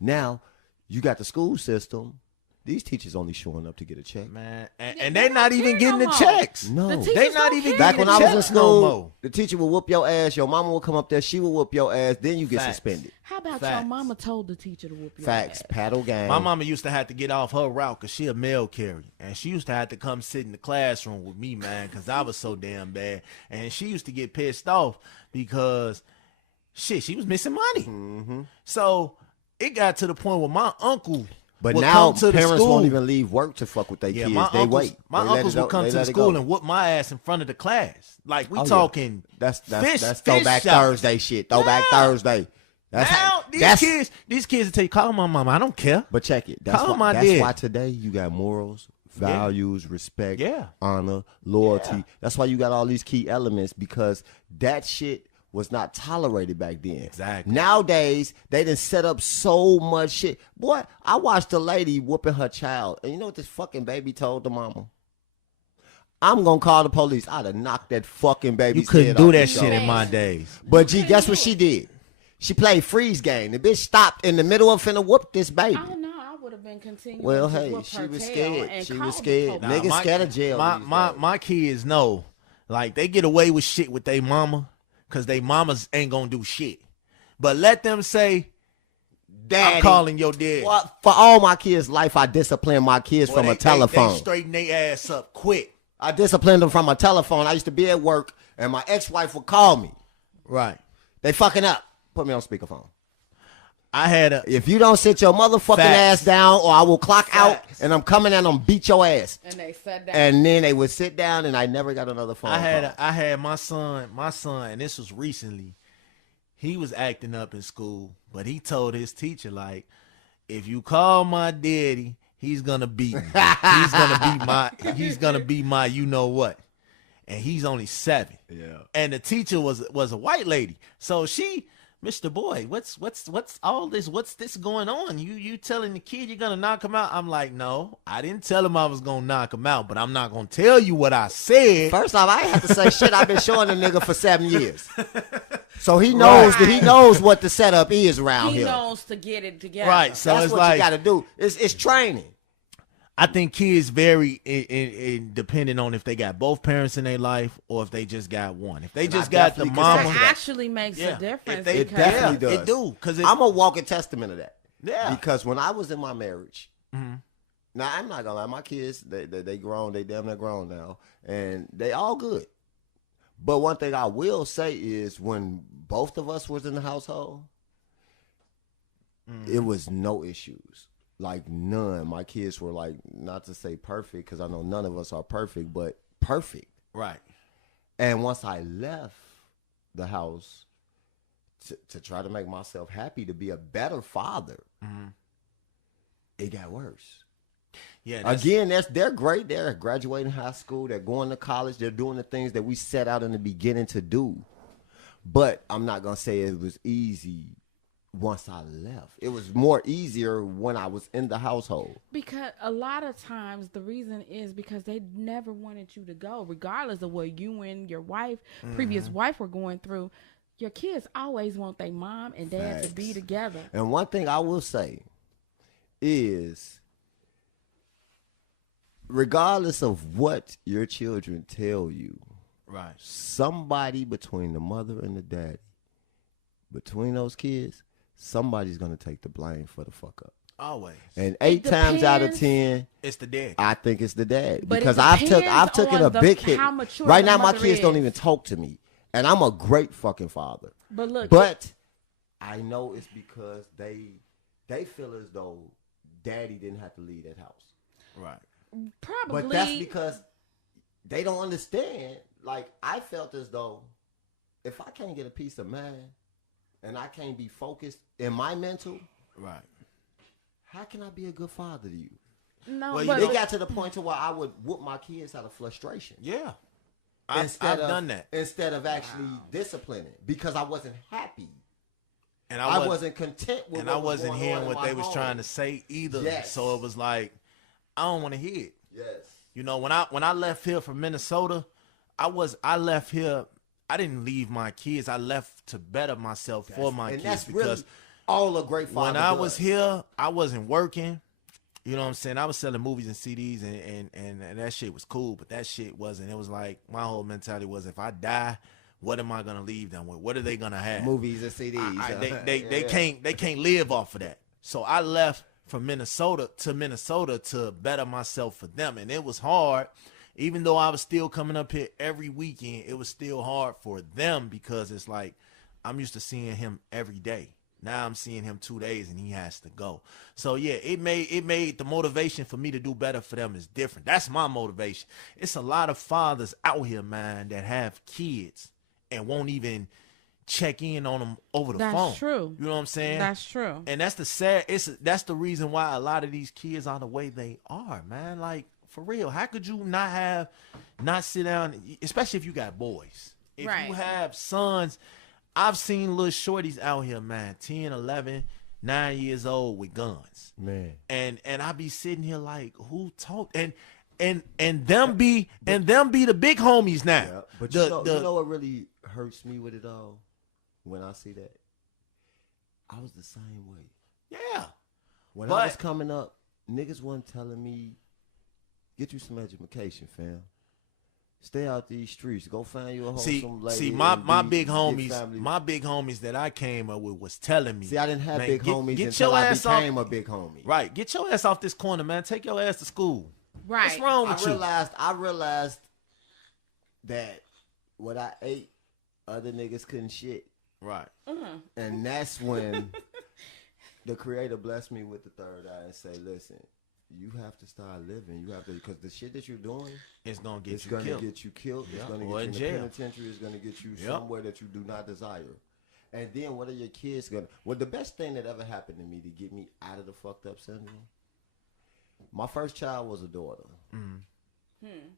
Now, you got the school system. These teachers only showing up to get a check. Man, Yeah, and they they're not don't even care getting no the more. checks. No. The They teachers not don't even care. Back getting when the I was in checks school, no more. the teacher would whoop your ass. Your mama would come up there. She would whoop your ass. Then you get Facts. suspended. How about Facts. your mama told the teacher to whoop your Facts. ass? Paddle game. My mama used to have to get off her route because she a mail carrier. And she used to have to come sit in the classroom with me, man, because I was so damn bad. And she used to get pissed off because, shit, she was missing money. Mm-hmm. So it got to the point where my uncle But would now come to the parents school. won't even leave work to fuck with their Yeah, kids. my They uncles, wait. my They let uncles it would go- come they to let the it school go. and whoop my ass in front of the class. Like, we Oh, yeah. talking That's fish Throwback shop. Thursday shit. Throwback Yeah. Thursday. That's Now, how, these kids will tell you, call my mama. I don't care. But check it. That's Call why, my that's dad. why today you got morals, values, respect, Yeah. honor, loyalty. Yeah. That's why you got all these key elements, because that shit was not tolerated back then. Exactly. Nowadays, they done set up so much shit. Boy, I watched a lady whooping her child. And you know what this fucking baby told the mama? I'm going to call the police. I'd have knocked that fucking baby's You couldn't head do off that the shit shoulder. in my days. But gee, guess what she did? She played freeze game. The bitch stopped in the middle of finna whoop this baby. I don't know. I would have been continuing. Well, to hey, whoop she her was tail scared. and She call was the scared. police. Niggas scared of jail these days. My kids know, like, they get away with shit with their mama because they mamas ain't gonna do shit. But let them say, Daddy, I'm calling your dad. Well, for all my kids' life, I discipline my kids Boy, from they- a telephone. They straighten their ass up quick. I disciplined them from a telephone. I used to be at work, and my ex-wife would call me. Right. They fucking up. Put me on speakerphone. I had a If you don't sit your motherfucking Facts. ass down, or I will clock out, Facts. and I'm coming and I'm beat your ass. And they sat down. And then they would sit down, and I never got another phone I had call. I had my son, and this was recently. He was acting up in school, but he told his teacher, like, if you call my daddy, he's gonna beat me. He's gonna be my you know what. And he's only 7. Yeah. And the teacher was a white lady. So she, Mr. Boy, what's all this? What's this going on? You telling the kid you're gonna knock him out? I'm like, no, I didn't tell him I was gonna knock him out, but I'm not gonna tell you what I said. First off, I ain't have to say shit. I've been showing the nigga for 7 years. So he knows Right. he knows what the setup is around he here. knows to get it together. Right. So That's it's what like you got to do. It's training. I think kids vary in depending on if they got both parents in their life or if they just got one. If they And just I got the definitely mama, consider That actually makes a difference. If they, It definitely does. It do because I'm a walking testament of that. Yeah. Because when I was in my marriage, Mhm. now I'm not gonna lie, my kids they grown, they damn near grown now, and they all good. But one thing I will say is when both of us was in the household, it was no issues. Like none. My kids were like, not to say perfect, because I know none of us are perfect, but perfect. right. And once I left the house to try to make myself happy to be a better father, it got worse. Yeah. Again, they're great. They're graduating high school. They're going to college. They're doing the things that we set out in the beginning to do. But I'm not gonna say it was easy once I left. It was more easier when I was in the household. Because a lot of times the reason is because they never wanted you to go, regardless of what you and your wife, previous wife, were going through. Your kids always want their mom and dad to be Facts. together. And one thing I will say is, regardless of what your children tell you, right. somebody between the mother and the daddy, between those kids, somebody's gonna take the blame for the fuck up. Always. And 8 times out of depends. 10, It's the dad. I think it's the dad. But it Because I've depends taken on a big hit. how mature Right the now, my mother kids don't is. even talk to me, and I'm a great fucking father. But look, But I know it's because they feel as though daddy didn't have to leave that house. Right. probably. But that's because they don't understand. Like, I felt as though if I can't get a peace of mind and I can't be focused in my mental, Right. how can I be a good father to you? no, Well, but It got to the point to where I would whoop my kids out of frustration. Yeah. I've done that. Instead of actually disciplining, because I wasn't happy. And I wasn't content with and what I was wasn't going hearing on in what my they was home. trying to say either. Yes. So it was like, I don't want to hear it. Yes. You know, when I left here from Minnesota, I left here. I didn't leave my kids. I left to better myself for my And kids that's because really all a great father when I does. was here, I wasn't working. You know what I'm saying? I was selling movies and CDs and that shit was cool, but that shit wasn't. It was like my whole mentality was, if I die, what am I gonna leave them with? What are they gonna have? Movies and CDs. They can't live off of that. So I left from Minnesota to better myself for them, and it was hard. Even though I was still coming up here every weekend, it was still hard for them because it's like I'm used to seeing him every day. Now I'm seeing him 2 days and he has to go. So yeah, it made the motivation for me to do better for them is different. That's my motivation. It's a lot of fathers out here, man, that have kids and won't even check in on them over the phone. That's true. You know what I'm saying? That's true. And that's that's the reason why a lot of these kids are the way they are, man. Like, for real, how could you not sit down, especially if you got boys? If Right. you have sons, I've seen little shorties out here, man, 10, 11, 9 years old with guns. Man. And I be sitting here like, who taught and them be the big homies now. Yeah. But The- you know what really hurts me with it all? When I see that, I was the same way. Yeah. When But- I was coming up, niggas wasn't telling me, get you some education, fam. Stay out these streets. Go find you a wholesome lady. See, and my be- big get homies, family. my big homies that I came up with was telling me. See, I didn't have man, big homies get until your I ass became off, a big homie. Right, get your ass off this corner, man. Take your ass to school. Right. What's wrong with you? I realized that what I ate, other niggas couldn't shit. Right. And that's when the Creator blessed me with the third eye and say, listen, you have to start living. You have to, because the shit that you're doing, It's gonna get it's you going to killed. get you killed. It's Yeah, going to or get you in in the jail. penitentiary. It's going to get you Yep. somewhere that you do not desire. And then what are your kids going to... Well, the best thing that ever happened to me to get me out of the fucked up syndrome, my first child was a daughter.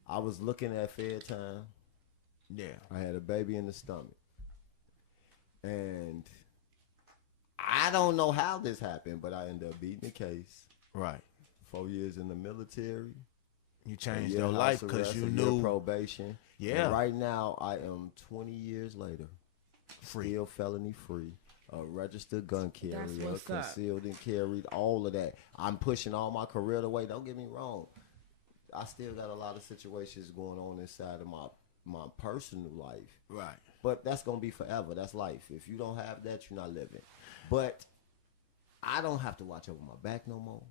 I was looking at Fed time. Yeah. I had a baby in the stomach. And I don't know how this happened, but I ended up beating the case. Right. 4 years in the military. You a changed year your house life because arrest, you a year knew probation. Yeah. And right now, I am 20 years later, free. still felony free. a registered gun carrier, what's up. concealed and carried, all of that. I'm pushing all my career away. Don't get me wrong. I still got a lot of situations going on inside of my personal life. Right. But that's going to be forever. That's life. If you don't have that, you're not living. But I don't have to watch over my back no more.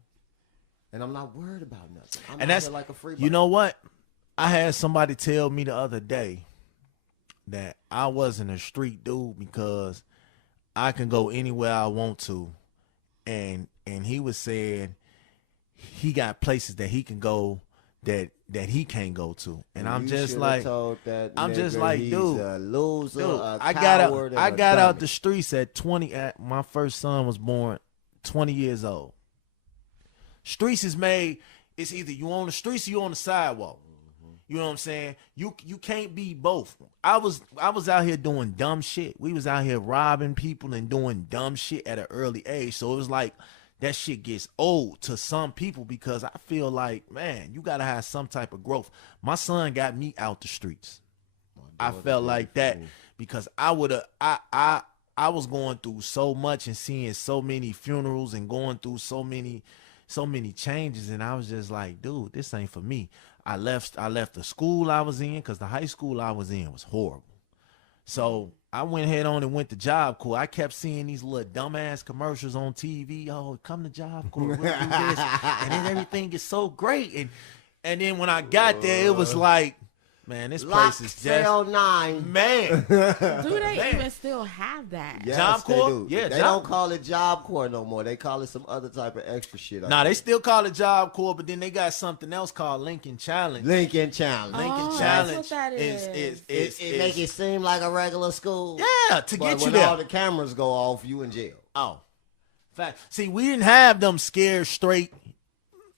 And I'm not worried about nothing. And that's like a free you know what? I had somebody tell me the other day that I wasn't a street dude because I can go anywhere I want to. And he was saying he got places that he can go that he can't go to. And I'm just like, he's dude, a loser, dude, a I coward, got out the streets at 20. My first son was born 20 years old. Streets is made. It's either you on the streets or you on the sidewalk. You know what I'm saying? You can't be both. I was out here doing dumb shit. We was out here robbing people and doing dumb shit at an early age. So it was like that shit gets old to some people because I feel like, man, you gotta have some type of growth. My son got me out the streets. I felt like that because I was going through so much and seeing so many funerals and going through so many changes, and I was just like, dude, this ain't for me. I left the school I was in because the high school I was in was horrible. So I went ahead on and went to Job Corps. I kept seeing these little dumbass commercials on TV. Oh, come to Job Corps, we'll do this, and then everything is so great. And then when I got there, it was like, man, this place is just 9. Man. Do they even still have that? Yes, Job Corps? They do. Yeah, they don't call it Job Corps no more. They call it some other type of extra shit. Nah, they still call it Job Corps, but then they got something else called Lincoln Challenge. Lincoln Challenge. Lincoln That's Challenge what that is. It make it seem like a regular school. Yeah, to But get you when there. all the cameras go off, you in jail. Oh, fact. See, we didn't have them scared straight.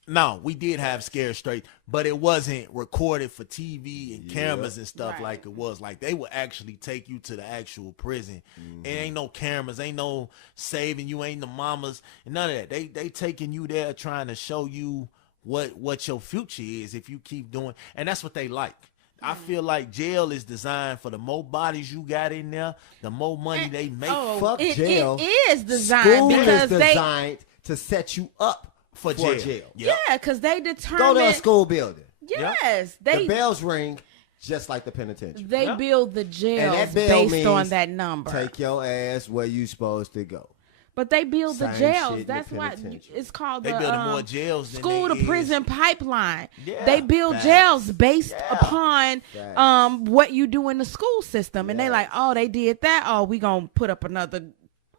No, we did have scared straight, but it wasn't recorded for TV and cameras and stuff Right. like it was. Like they would actually take you to the actual prison. It ain't no cameras, ain't no saving you, ain't the mamas, and none of that. They taking you there trying to show you what your future is if you keep doing, and that's what they like. I feel like jail is designed for the more bodies you got in there, the more money they make. Fuck jail. It is designed School because is designed to set you up for jail. yeah, because they determine. Go to a school building. Yes, The they bells ring just like the penitentiary. they build the jails And that bell based on means that number. Take your ass where you supposed to go. But they build the Same shit jails. in the That's why penitentiary. it's called They the building more jails than school they to is. prison pipeline. Yeah. They build Facts. jails based Yeah. upon Facts. what you do in the school system, and they Yes. like, oh, they did that. Oh, we gonna put up another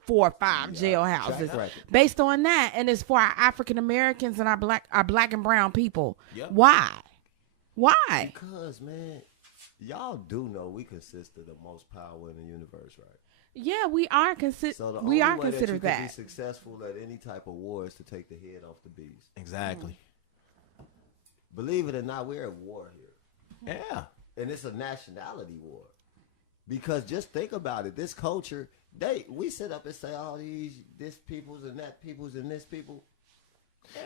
4 or 5 jail houses Track record. based on that, and it's for our African Americans and our black and brown people. Yep. Why? Why? Because, man, y'all do know we consist of the most power in the universe, right? Yeah, we are So the considered. only We are way considered that you can that. be successful at any type of war is to take the head off the beast. Exactly. Believe it or not, we're at war here. Yeah. And it's a nationality war. Because just think about it. This culture, we sit up and say all this people's and that people's and this people.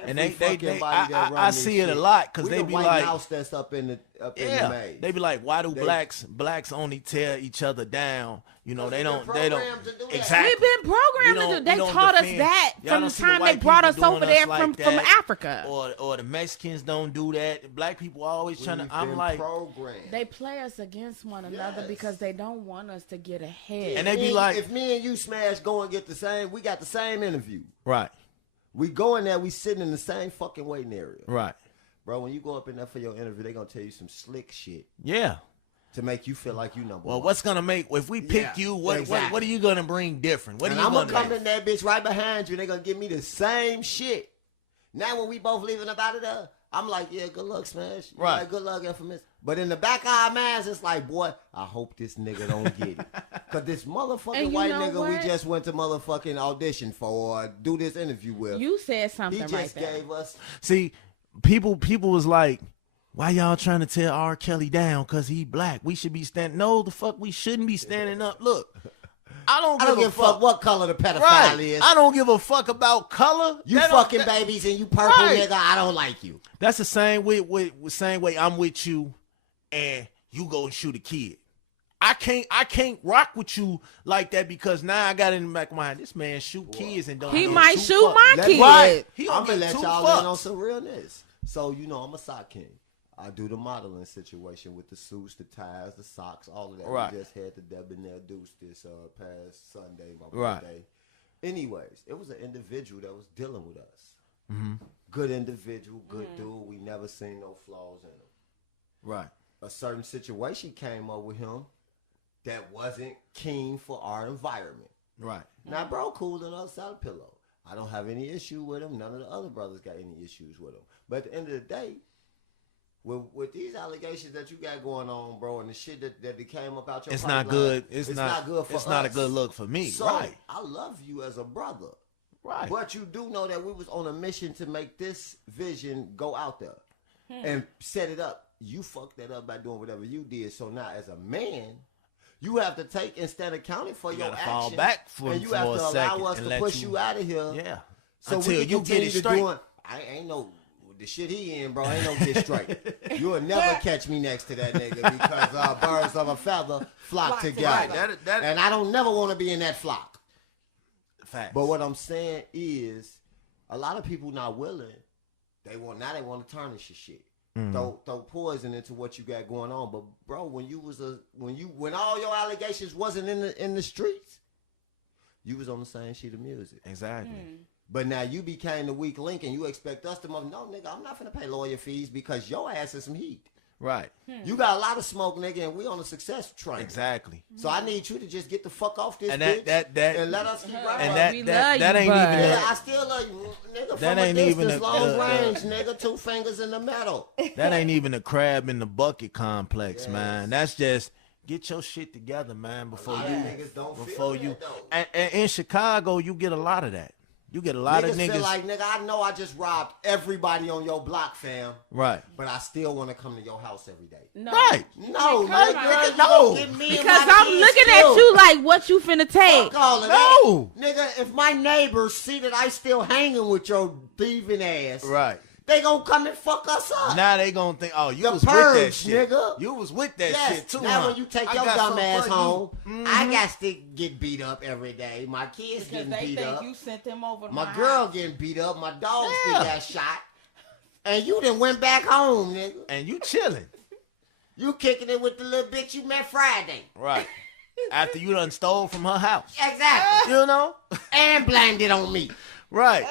And Every fucking body that run I this see it a shit. lot because We they the be white like, mouse that's up in the yeah, maze. they be like, why do They- blacks only tear each other down? You know, they Because don't, we've they been don't. programmed to do that. Exactly. We've been programmed We to do. don't- They we don't taught us defend- that y'all from don't the see time the they white brought us people over doing there us like from that, Africa. Or the Mexicans don't do that. Black people always trying to. We've I'm been like, programmed. They play us against one another Yes. because they don't want us to get ahead. And they be like- if me and you smash go and get the same, we got the same interview. right, We go in there, we sitting in the same fucking waiting area. right, Bro, when you go up in there for your interview, they gonna tell you some slick shit yeah. to make you feel like you number Well, one. what's gonna make if we pick Yeah, you? What exactly. are you gonna bring different? What and are you I'm gonna come do? in that bitch right behind you, and they gonna give me the same shit. Now when we both leaving up out of there, I'm like, yeah, good luck, Smash. You Right. Like, good luck, Infamous. But in the back of our minds, it's like, boy, I hope this nigga don't get it. Because this motherfucking And you white know nigga we what? just went to motherfucking audition for or do this interview with, You said he something just right there. gave us. See, people was like, why y'all trying to tear R. Kelly down because he black? We should be standing. No, the fuck, we shouldn't be standing up. Look, I don't I give don't give a fuck what color the pedophile Right. is. I don't give a fuck about color. You That don't- fucking that- babies and you purple Right. nigga, I don't like you. That's the same way I'm with you and you go and shoot a kid. I can't rock with you like that because now I got in the back of my mind, this man shoot kids and don't. He give might two shoot fucks. my kid. Right. He I'm gonna gonna get let two y'all fucks. in on some realness. So I'm a sock king. I do the modeling situation with the suits, the ties, the socks, all of that. Right. We just had the debonair deuce this past Sunday, my Right. birthday. Anyways, it was an individual that was dealing with us. Mm-hmm. Good individual, good dude. We never seen no flaws in him. Right. A certain situation came up with him that wasn't keen for our environment. Right. Now, bro, cool on the other side of the pillow. I don't have any issue with him. None of the other brothers got any issues with him. But at the end of the day, with these allegations that you got going on, bro, and the shit that came up out your It's pipeline, not good. It's not good for It's us. not a good look for me. So, right. I love you as a brother. Right. But you do know that we was on a mission to make this vision go out there and set it up. You fucked that up by doing whatever you did. So now as a man, you have to take and stand accounting for You your gotta actions. fall back for and you for have a to allow second us and to let push you out of here. Yeah. So Until we can you get continue it to straight. doing. I ain't no the shit he in, bro. Ain't no get straight. You will never catch me next to that nigga because birds of a feather flock together. Right, that- and I don't never want to be in that flock. Facts. But what I'm saying is, a lot of people not willing. They want to tarnish your shit. Mm-hmm. Throw poison into what you got going on. But bro, when all your allegations wasn't in the streets, you was on the same sheet of music. Exactly. But now you became the weak link, and you expect us to no, nigga, I'm not finna pay lawyer fees because your ass is some heat. Right. You got a lot of smoke, nigga, and we on a success train. Exactly. So I need you to just get the fuck off this And bitch that and let us keep riding. and We that love you, ain't but- even Nigga, I still love you, nigga. That From a ain't even distance, a- long the- range, nigga. 2 fingers in the metal. that ain't even a crab in the bucket complex, man. That's just get your shit together, man, before lot of you niggas don't before feel you that, though. and in Chicago you get a lot of that. You get a lot Niggas of niggas feel like, nigga, I know I just robbed everybody on your block, fam, right. but I still want to come to your house every day. No. Right. No, Come nigga, on. nigga, No. no. Get me and Because my I'm kids looking killed. at you like, what you finna take? Fuck all of No. that. Nigga, if my neighbors see that I still hanging with your thieving ass, Right. they gonna come and fuck us up. Now they gonna think, oh, you The was with purge, that shit. nigga. You was with that Yes. shit too, Now huh? when you take I your got dumb something ass for you. home, Mhm. I got to get beat up every day. My kids Because getting they beat think up. you sent them over to My my girl house. getting beat up. My dogs Yeah. got shot. And you done went back home, nigga. And you chilling. You kicking it with the little bitch you met Friday. Right. After you done stole from her house. Exactly. You know? And blamed it on me. Right.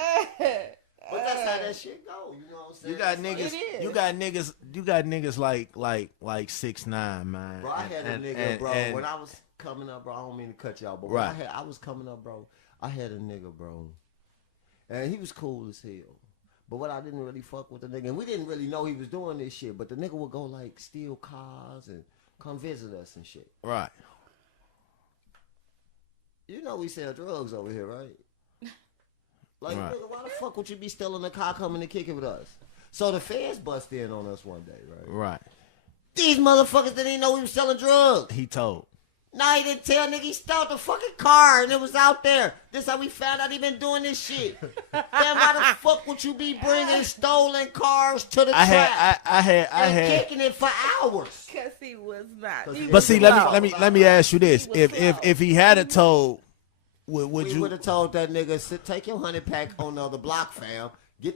But that's how that shit go. You know what I'm saying? You got It's like- niggas. You got niggas like 6ix9ine, man. Bro, I had a nigga, bro. When I was coming up, bro, I don't mean to cut y'all, but Right. when I was coming up, bro, I had a nigga, bro, and he was cool as hell. But what I didn't really fuck with the nigga, and we didn't really know he was doing this shit, but the nigga would go like steal cars and come visit us and shit. Right. You know we sell drugs over here, right? Like, Right. nigga, why the fuck would you be stealing a car coming to kick it with us? So the feds bust in on us one day, right? Right. These motherfuckers didn't even know we was selling drugs. He told. No, he didn't tell, nigga. He stole the fucking car and it was out there. This how we found out he been doing this shit. Damn, why the fuck would you be bringing stolen cars to the trap I had and kicking it for hours? Because he was not. But He But was see, slow. let me ask you this: He was if he had it told, would We you? would have told that nigga, take your 100 pack on the other block, fam. Get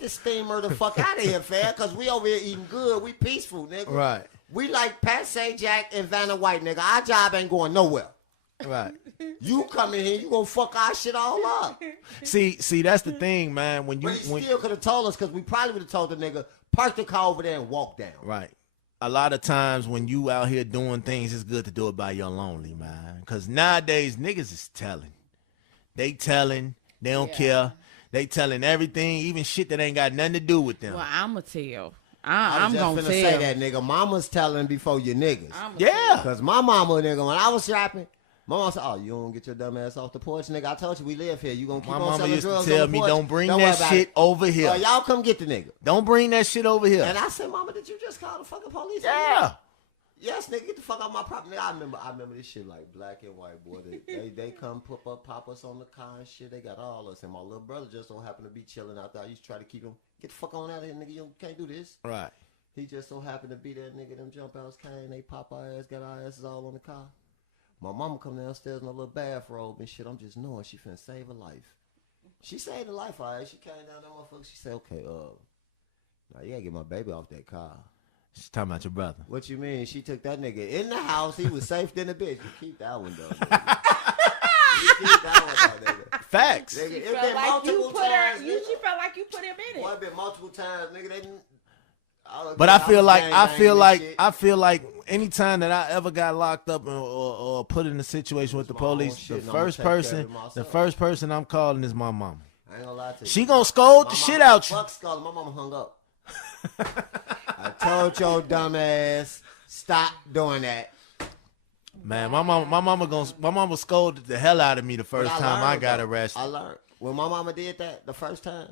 this steamer the fuck out of here, fam. Cause we over here eating good. We peaceful, nigga. Right. We like Pat Sajak and Vanna White, nigga. Our job ain't going nowhere. Right. You come in here, you gonna fuck our shit all up. See, that's the thing, man. When you But he when still could have told us because we probably would have told the nigga, park the car over there and walk down. right. A lot of times when you out here doing things, it's good to do it by your lonely, man. Cause nowadays niggas is telling. They telling. They don't care. They telling everything, even shit that ain't got nothing to do with them. Well, I'ma tell. I I'm was just gonna finna tell. say that, nigga. Mama's telling before your niggas. I'ma Yeah. Because my mama, nigga, when I was shopping, my mama said, oh, you don't get your dumb ass off the porch, nigga. I told you we live here. You gonna keep My on mama selling used to drugs tell on the me, porch? don't bring worry that about shit it. over here. Y'all come get the nigga. Don't bring that shit over here. And I said, mama, did you just call the fucking police? Yeah. Yes, nigga, get the fuck out my property. Nigga, I remember this shit like black and white, boy. They come pop us on the car and shit. They got all us. And my little brother just don't happen to be chilling out there. I used to try to keep him, get the fuck on out of here, nigga. You can't do this. Right. He just so happened to be that nigga. Them jump outs came, they pop our ass, got our asses all on the car. My mama come downstairs in a little bathrobe and shit. I'm just knowing she finna save a life. She saved a life, all right. She came down that motherfucker. She said, okay, now you gotta get my baby off that car. She's talking about your brother. What you mean? She took that nigga in the house. He was safe than a bitch. You keep that one, though. Nigga. You keep that one, though, nigga. Facts. Nigga, She it felt been like multiple you put her. times. She felt like you put him in Boy, it. it been multiple times, nigga. They didn't. But I feel shit. like anytime that I ever got locked up or put in a situation with the my own police, shit, the and I'ma first take care of person, it myself. the first person I'm calling is my mama. I ain't gonna lie to you. She gonna scold My the mama- shit out you. Fuck scolding. My mama hung up. I told your dumb ass, stop doing that. Man, my mama scolded the hell out of me the first But time I learned, got though. arrested. I learned. When my mama did that the first time,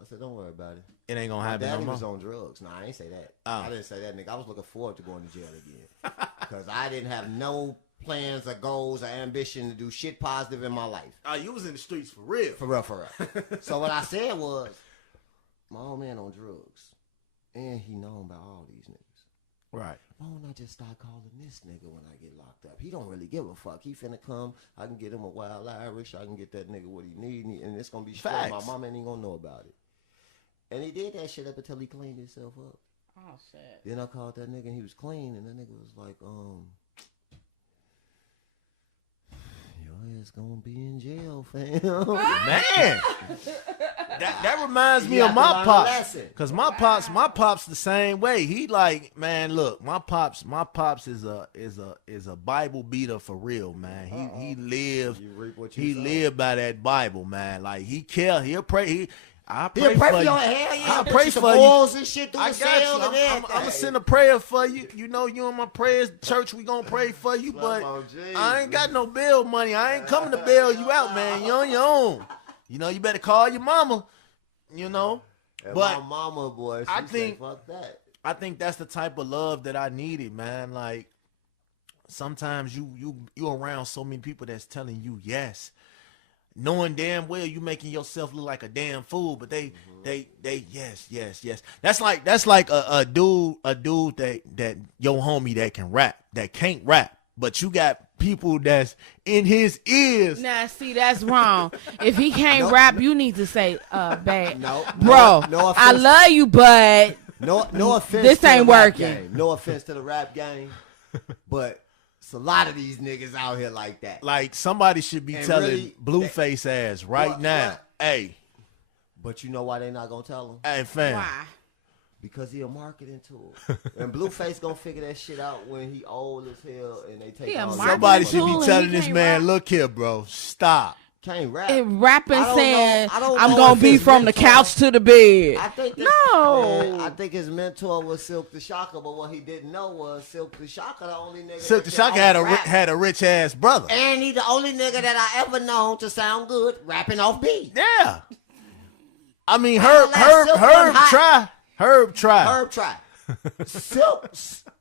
I said, don't worry about it. It ain't gonna My happen daddy no was more. on drugs. No, I ain't say that. Oh. I didn't say that, nigga. I was looking forward to going to jail again. Because I didn't have no plans or goals or ambition to do shit positive in my life. Oh, you was in the streets for real. For real, for real. So what I said was, my old man on drugs. And he known about all these niggas. Right. Why don't I just start calling this nigga when I get locked up? He don't really give a fuck. He finna come. I can get him a wild Irish. I can get that nigga what he need. And it's gonna be straight. Facts. My mama ain't even gonna know about it. And he did that shit up until he cleaned himself up. Oh shit. Then I called that nigga and he was clean. And that nigga was like, your ass gonna be in jail, fam. Man, that reminds me You of have to my learn a pops. lesson. Cause my pops the same way. He like, man, look, my pops is a Bible beater for real, man. He lived, You reap what you he sow. lived by that Bible, man. Like he care, he'll pray. I He'll pray pray for for you. your hell, yeah. I Put pray you some for you. oils and shit through I the got cell you. and I'm gonna everything. send a prayer for you. You know, you in my prayers, church. We gonna pray for you, but on Jesus. I ain't got no bail money. I ain't coming to bail you out, man. You on your own. You know, you better call your mama. You know, And but my mama, boy, she I said, think- fuck that. I think that's the type of love that I needed, man. Like sometimes you around so many people that's telling you yes, knowing damn well you making yourself look like a damn fool, but they yes. That's like a dude that your homie that can rap, that can't rap, but you got people that's in his ears. Now, see, that's wrong. If he can't rap, you need to say, babe, No, bro, no I offense. love you, but No offense. This to ain't the rap working. game. No offense to the rap game, but it's a lot of these niggas out here like that. Like somebody should be And telling really, Blueface ass right What- now, what? hey, But you know why they not gonna tell him? hey fam. why? Because he a marketing tool. And Blueface gonna figure that shit out when he old as hell and they take He a all his marketing Somebody money. should tool be and telling he this can't man, rap. look here, bro, stop. Can't rap. And rapping I don't saying, know- I don't I'm know going if to be his from the mentor- couch to the bed. I think No. man, I think his mentor was Silk the Shocker, but what he didn't know was Silk the Shocker the only nigga. Silk the that Shocker can rap. had a rich ass brother. And he the only nigga that I ever known to sound good rapping off beat. Yeah. I mean, Herb Herb try. Herb try.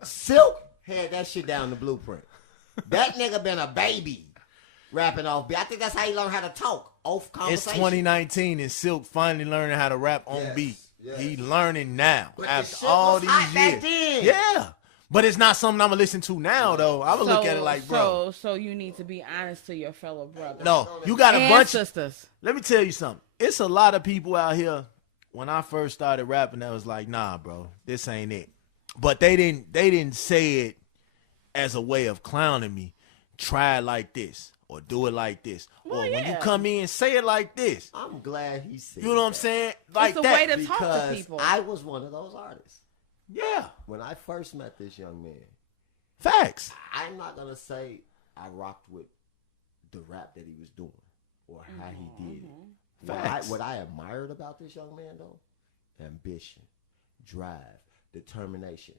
Silk had that shit down the blueprint. That nigga been a baby rapping off beat. I think that's how he learned how to talk off It's conversation. 2019 and Silk finally learning how to rap on Yes, beat. yes. He learning now But the after shit all was these hot years. back then. Yeah. But it's not something I'm gonna listen to now though. I would look at it like, bro. So you need to be honest to your fellow brothers. No, you got a and bunch. sisters. Let me tell you something. It's a lot of people out here. When I first started rapping, that was like, nah, bro, this ain't it. But they didn't say it as a way of clowning me. Try it like this, or do it like this, Well, or when you yeah. come in, say it like this. I'm glad he said You know what I'm that. saying? Like It's a that. way to talk to Because people. I was one of those artists. Yeah, When I first met this young man, facts. I'm not gonna say I rocked with the rap that he was doing or how he did it. Facts. What I admired about this young man though, ambition, drive, determination.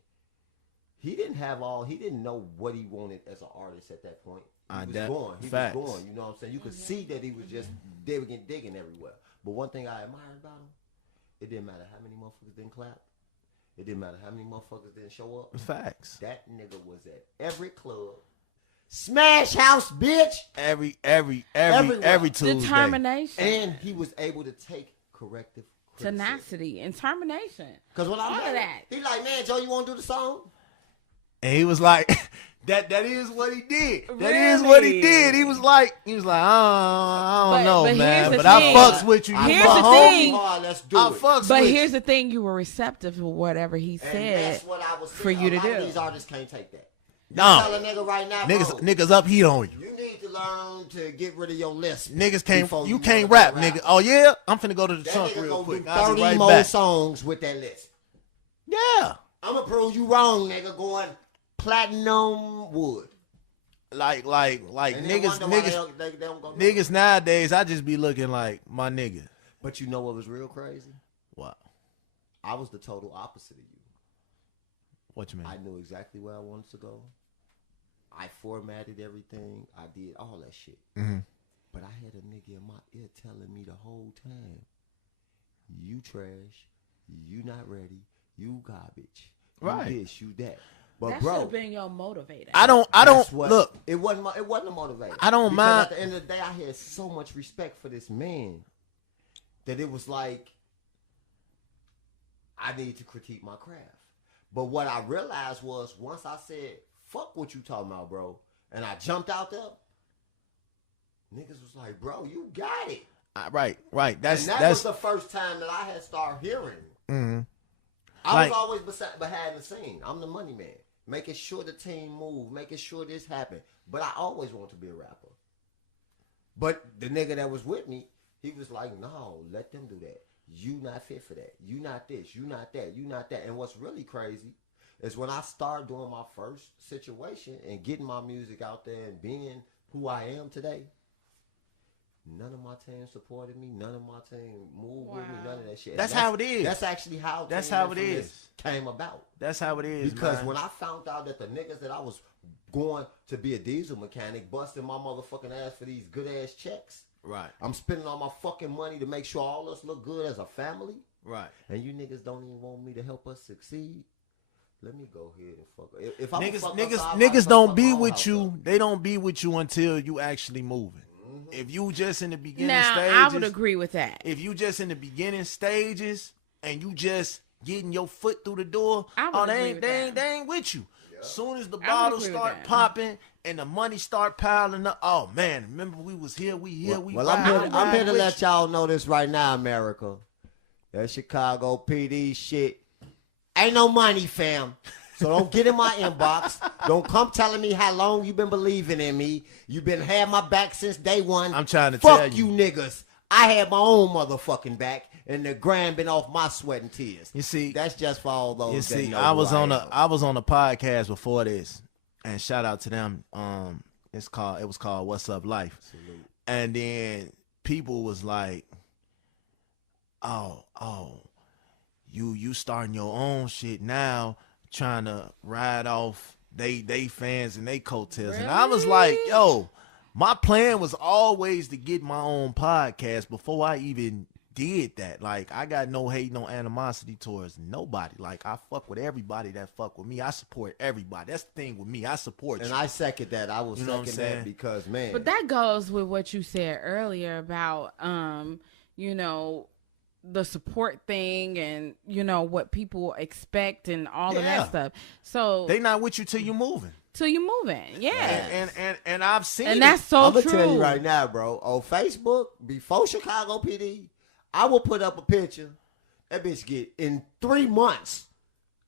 He didn't know what he wanted as an artist at that point. He was going. facts. Was going. You know what I'm saying? You could see that he was just digging everywhere. But one thing I admired about him, it didn't matter how many motherfuckers didn't clap. It didn't matter how many motherfuckers didn't show up. Facts. That nigga was at every club. Smash House, bitch. Every Everywhere. Tuesday. Determination. And he was able to take corrective tenacity and termination. Because when I All met of him, that. he like, man, Joe, you want to do the song? And he was like, that is what he did. That Really? is what he did. He was like, I don't know, but man. here's the But I thing. fucks with you. You Here's my the homie. thing. Let's do I it. fucks But with here's you. the thing: you were receptive to whatever he And said that's what I was saying. for you to A lot of do. these artists can't take that. You No. tell a nigga right now, Niggas up heat on you. you need to learn to get rid of your list. Niggas can't. before You wanna can't go rap, nigga. Oh yeah, I'm finna go to the That trunk nigga real gonna quick. do I'll 30 be right more back. songs with that list. Yeah, I'm gonna prove you wrong, nigga. Going platinum wood. like And then niggas, wonder why niggas, they don't go niggas nowadays. I just be looking like my nigga. But you know what was real crazy? What? I was the total opposite of you. What you mean? I knew exactly where I wanted to go. I formatted everything. I did all that shit. Mm-hmm. But I had a nigga in my ear telling me the whole time, you trash, you not ready, you garbage. You Right. this, you that. But That should bro, have been your motivator. I don't that's what- look. It wasn't a motivator. I don't Because mind- At the end of the day, I had so much respect for this man that it was like I need to critique my craft. But what I realized was once I said, "Fuck what you talking about, bro," and I jumped out there, niggas was like, "Bro, you got it." Right. And that was the first time that I had started hearing. Mhm. I Like- was always behind the scene. I'm the money man, making sure the team move, making sure this happened. But I always want to be a rapper. But the nigga that was with me, he was like, "No, let them do that. You not fit for that. You not this. You not that. You not that." And what's really crazy is when I started doing my first situation and getting my music out there and being who I am today, none of my team supported me. None of my team moved with me. None of that shit. And That's how it is. That's actually how. That's Team how it Infamous is. Came about. That's how it is. Because man. when I found out that the niggas that I was going to be a diesel mechanic, busting my motherfucking ass for these good ass checks, right, I'm spending all my fucking money to make sure all us look good as a family, right. and you niggas don't even want me to help us succeed. Let me go ahead and fuck. If I'm Niggas don't be with you. They don't be with you until you actually moving. If you just in the beginning Now, stages, I would agree with that. If you just in the beginning stages and you just getting your foot through the door, I would agree they with ain't that. with you. Soon as the would bottles agree with start that. popping and the money start piling up, oh man, remember we was here, we here, we Well, ride, I'm here to with let you. y'all know this right now, America. That Chicago PD shit ain't no money, fam. So don't get in my inbox. Don't come telling me how long you been believing in me. You been had my back since day one. I'm trying to Fuck tell you. niggas. I had my own motherfucking back, and the grand been off my sweat and tears. You see, That's just for all those. you that see, know I who was on am. I was on a podcast before this, and shout out to them. It was called What's Up Life, and then people was like, oh, you starting your own shit now, trying to ride off they fans and they coattails, and I was like, yo, my plan was always to get my own podcast before I even did that. Like, I got no hate, no animosity towards nobody. Like, I fuck with everybody that fuck with me. I support everybody. That's the thing with me. I support And you. I second that. I will You know what I'm second that saying? because, man. But that goes with what you said earlier about, the support thing and, what people expect and all of Yeah. that stuff. So They not with you till you moving. till you moving. Yeah. And I've seen And it. that's so I'm true. gonna tell you right now, bro. On Facebook, before Chicago PD, I will put up a picture. That bitch get in 3 months.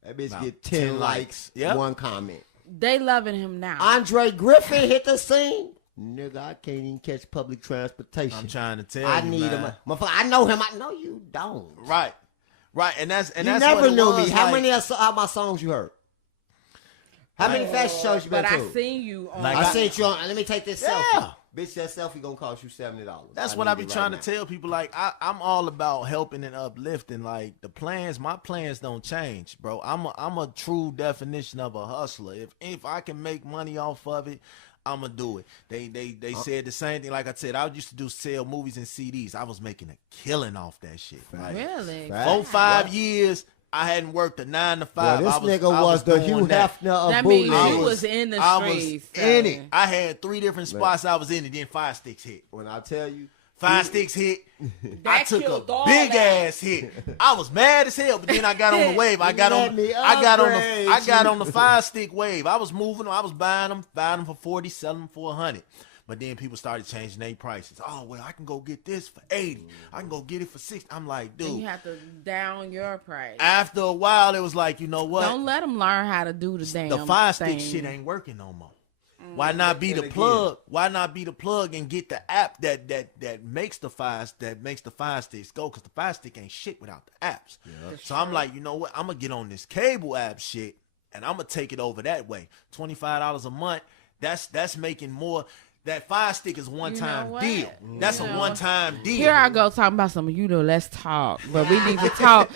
That bitch About get 10 10 likes, Yep. 1 comment. They loving him now. Andre Griffin hit the scene. Nigga, I can't even catch public transportation. I'm trying to tell I you, need man. him. Motherfucker, I know him. I know you don't. Right. And that's You that's never what it knew was, me. How like- many of my songs you heard? How many fashion shows you been but to? I seen you on. Like, I seen you on. Let me take this Yeah. selfie. Bitch, that selfie gonna cost you $70. That's what I be trying to tell people. Like, I'm all about helping and uplifting. Like, my plans don't change, bro. I'm a true definition of a hustler. If I can make money off of it, I'ma do it. They said the same thing. Like I said, I used to sell movies and CDs. I was making a killing off that shit. Like, Really? Fact. 4-5 years, I hadn't worked a 9 to 5. This I nigga I was the doing Hugh that. Hefner of That means booty. you was in the I was streets. in so- it. I had 3 different spots I was in, and then Fire Sticks hit. When I tell you, 5 sticks hit. That I took a killed all big that. ass hit. I was mad as hell, but then I got on the wave. I got on the 5 stick wave. I was moving them. I was buying them for 40, selling them for 100. But then people started changing their prices. Oh, well, I can go get this for 80. I can go get it for 60. I'm like, dude. And you have to down your price. After a while, it was like, you know what? Don't let them learn how to do the damn The 5 stick thing. shit ain't working no more. Why not be the plug? Why not be the plug and get the app that makes the 5 sticks go? Because the 5 stick ain't shit without the apps. Yeah. So I'm like, you know what? I'm gonna get on this cable app shit and I'm gonna take it over that way. $25 a month. That's making more. That 5 stick is one-time deal. That's a one-time deal. Here I go talking about some, let's talk. But we need to talk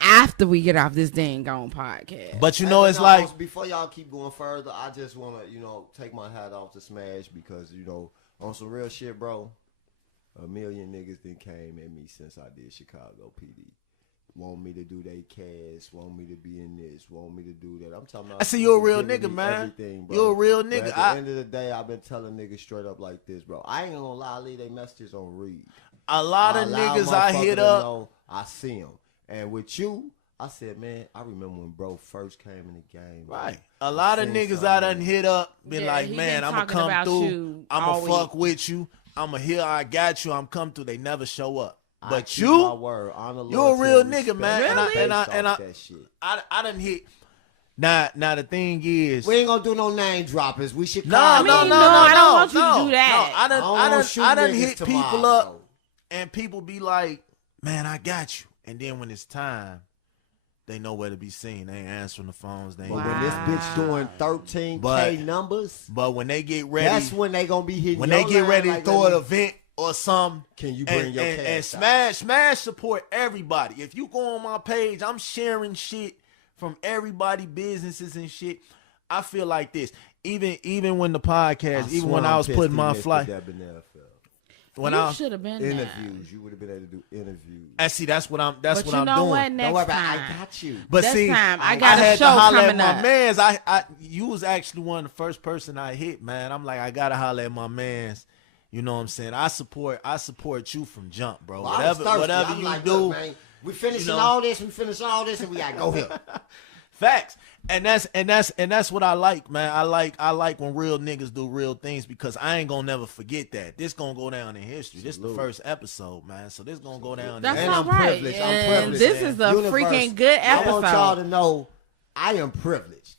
after we get off this dang on podcast. But it's like, before y'all keep going further, I just want to, take my hat off to Smash because, on some real shit, bro, a million niggas done came at me since I did Chicago PD. Want me to do they cast, want me to be in this, want me to do that. I'm talking about. I see you're a real nigga, man. You're a real nigga. But at the end of the day, I've been telling niggas straight up like this, bro. I ain't gonna lie, I leave they messages on read. A lot of niggas I hit up, I see them. And with you, I said, man, I remember when bro first came in the game. Right. A lot of niggas I done hit up, been like, man, I'm gonna come through. I'm gonna fuck with you. I'm gonna hear I got you. I'm come through. They never show up. But you're a real nigga, man. Really? I done hit. Now the thing is, we ain't gonna do no name droppers. We should. No, I don't want you to do that. No, I done hit people up, and people be like, man, I got you. And then when it's time, they know where to be seen. They ain't answering the phones. They ain't when this bitch doing 13K numbers, but when they get ready, that's when they gonna be hitting. When they get ready to throw an event or something, can you bring your cash and smash support everybody. If you go on my page, I'm sharing shit from everybody, businesses and shit. I feel like this. Even when the podcast, even when I was putting my flight. When I should have been interviews, you would have been able to do interviews. And see, that's what I'm doing. What? Next time, I got you. But this see, time, I got a show coming up. My mans, you was actually one of the first person I hit, man. I'm like, I gotta holler at my mans. You know what I'm saying? I support you from jump, bro. Well, whatever you like, do. Look, man, we finishing all this, and we gotta go here. Facts. And that's what I like, man. I like when real niggas do real things because I ain't gonna never forget that. This gonna go down in history. This is the first episode, man. So this gonna go down. That's in all right. I'm and privileged. This is a freaking good episode. I want y'all to know I am privileged.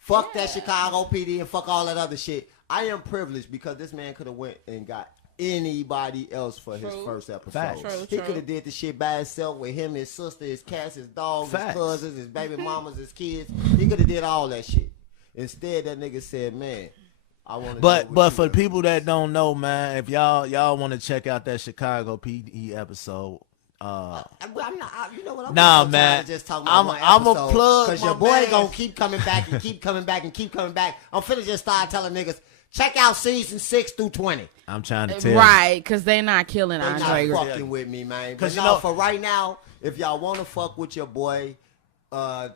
Fuck that Chicago PD and fuck all that other shit. I am privileged because this man could have went and got anybody else for his first episode. He could have did the shit by himself with him, his sister, his cats, his dogs, his cousins, his baby mamas, his kids. He could have did all that shit. Instead, that nigga said, man, I want to. But for the people that don't know, man, if y'all want to check out that Chicago PD episode. I'm not. You know what? I'm man. Just talking about I'm a plug because your boy gonna keep coming back and keep coming back and keep coming back. I'm finna just start telling niggas. Check out season 6 through 20. I'm trying to tell you. Right, because they're not killing Andre. They're not fucking with me, man. But for right now, if y'all want to fuck with your boy,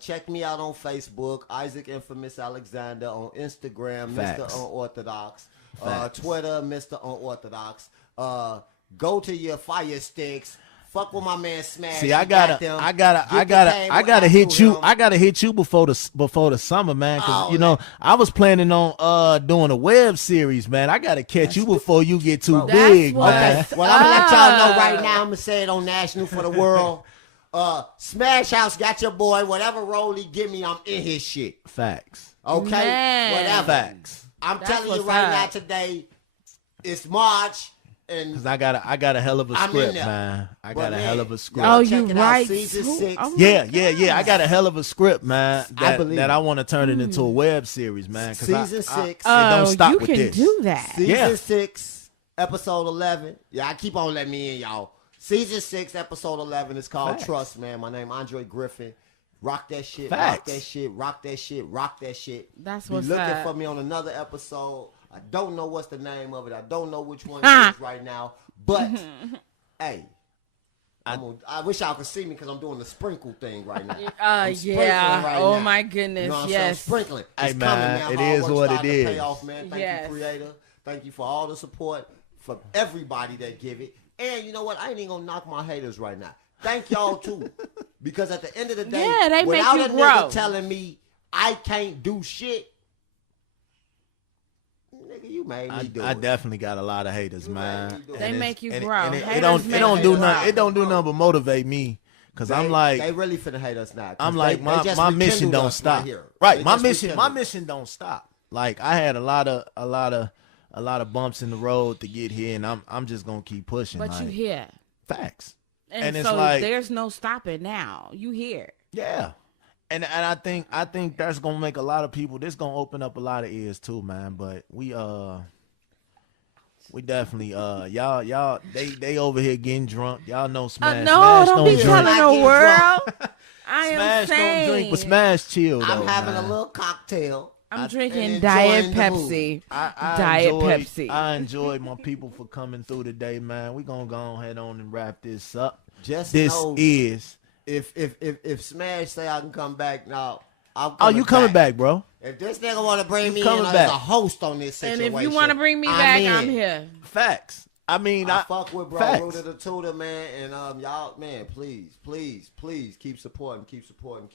check me out on Facebook, Isaac Infamous Alexander, on Instagram, Facts. Mr. Unorthodox, Twitter, Mr. Unorthodox. Go to your Fire Sticks. Fuck with my man Smash. See, I gotta hit you. I gotta hit you before the summer, man. Cause I was planning on doing a web series, man. I gotta catch you before you get too big, man. Okay. Well, I'm gonna let y'all know right now. I'm gonna say it on national for the world. Smash House got your boy. Whatever role he give me, I'm in his shit. Facts. Okay. Man. Whatever. Facts. I'm telling you right now today, it's March. Cause I got a hell of a script, man. I got a hell of a script. Oh, you right? Season 6. Oh yeah. I got a hell of a script, man. That I want to turn it into a web series, man. Season 6. It don't stop you with can this. do that. Season 6, episode 11. Yeah, I keep on letting me in, y'all. Season 6, episode 11 is called Trust, man. My name Andre Griffin. Rock that shit. Facts. Rock that shit. Rock that shit. Rock that shit. That's Be what's looking up. for me on another episode. I don't know what's the name of it. I don't know which one it is right now. But, hey, I wish y'all could see me because I'm doing the sprinkle thing right now. Yeah. Right oh, now. my goodness. You know what Yes. I'm sprinkling. Hey, It's man, coming, man. it Hard is work what starting it to is. pay off, man. Thank you, creator. Thank you for all the support. for everybody that give it. And you know what? I ain't even gonna knock my haters right now. Thank y'all too, because at the end of the day, Yeah, they make without you a grow. nigga telling me I can't do shit, nigga, you made me do I it. definitely got a lot of haters, You man. made me do it. They And make you and grow. and it Haters don't make do you nothing. grow. It don't do nothing but motivate me. Cause I'm like, they really finna hate us now. 'cause I'm they- like, they my just mission rekindled don't us stop. here. Right, They my just mission rekindled. don't stop. Like I had a lot of bumps in the road to get here, and I'm just gonna keep pushing. But like, you here. facts, And it's so like, there's no stopping now. You here. yeah, and I think that's gonna make a lot of people. This gonna open up a lot of ears too, man. But we definitely y'all they over here getting drunk. Y'all know Smash. No, Smash don't be drink. telling Like the getting world. I am Smash saying. don't drink, but Smash chill. I'm though, having man. a little cocktail. I'm and drinking enjoying Diet the Pepsi. I Diet enjoyed- Pepsi. I enjoyed my people for coming through today, man. We gonna go ahead on and wrap this up. Just This know is. if Smash say I can come back now, I'm Oh, coming you coming back, bro? If this nigga want to bring You me in coming as back. a host on this And situation, if you want to bring me back, I'm here. Facts. I mean, I fuck with bro facts. Rooter the Tutor, man, and y'all, man, please keep supporting, man.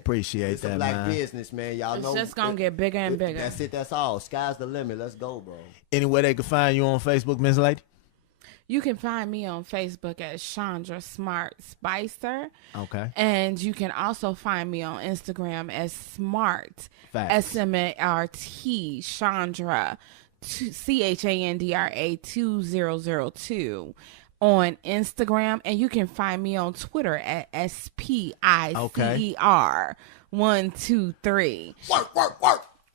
Appreciate It's a that, black man. business, man. Y'all It's know just gonna get bigger and bigger. That's it. That's all. Sky's the limit. Let's go, bro. Anywhere they can find you on Facebook, Miss Lady. You can find me on Facebook as Chandra Smart Spicer. Okay. And you can also find me on Instagram as Smart, Facts. SMART, Chandra, CHANDRA 2002 on Instagram. And you can find me on Twitter at SPICER 123. Work.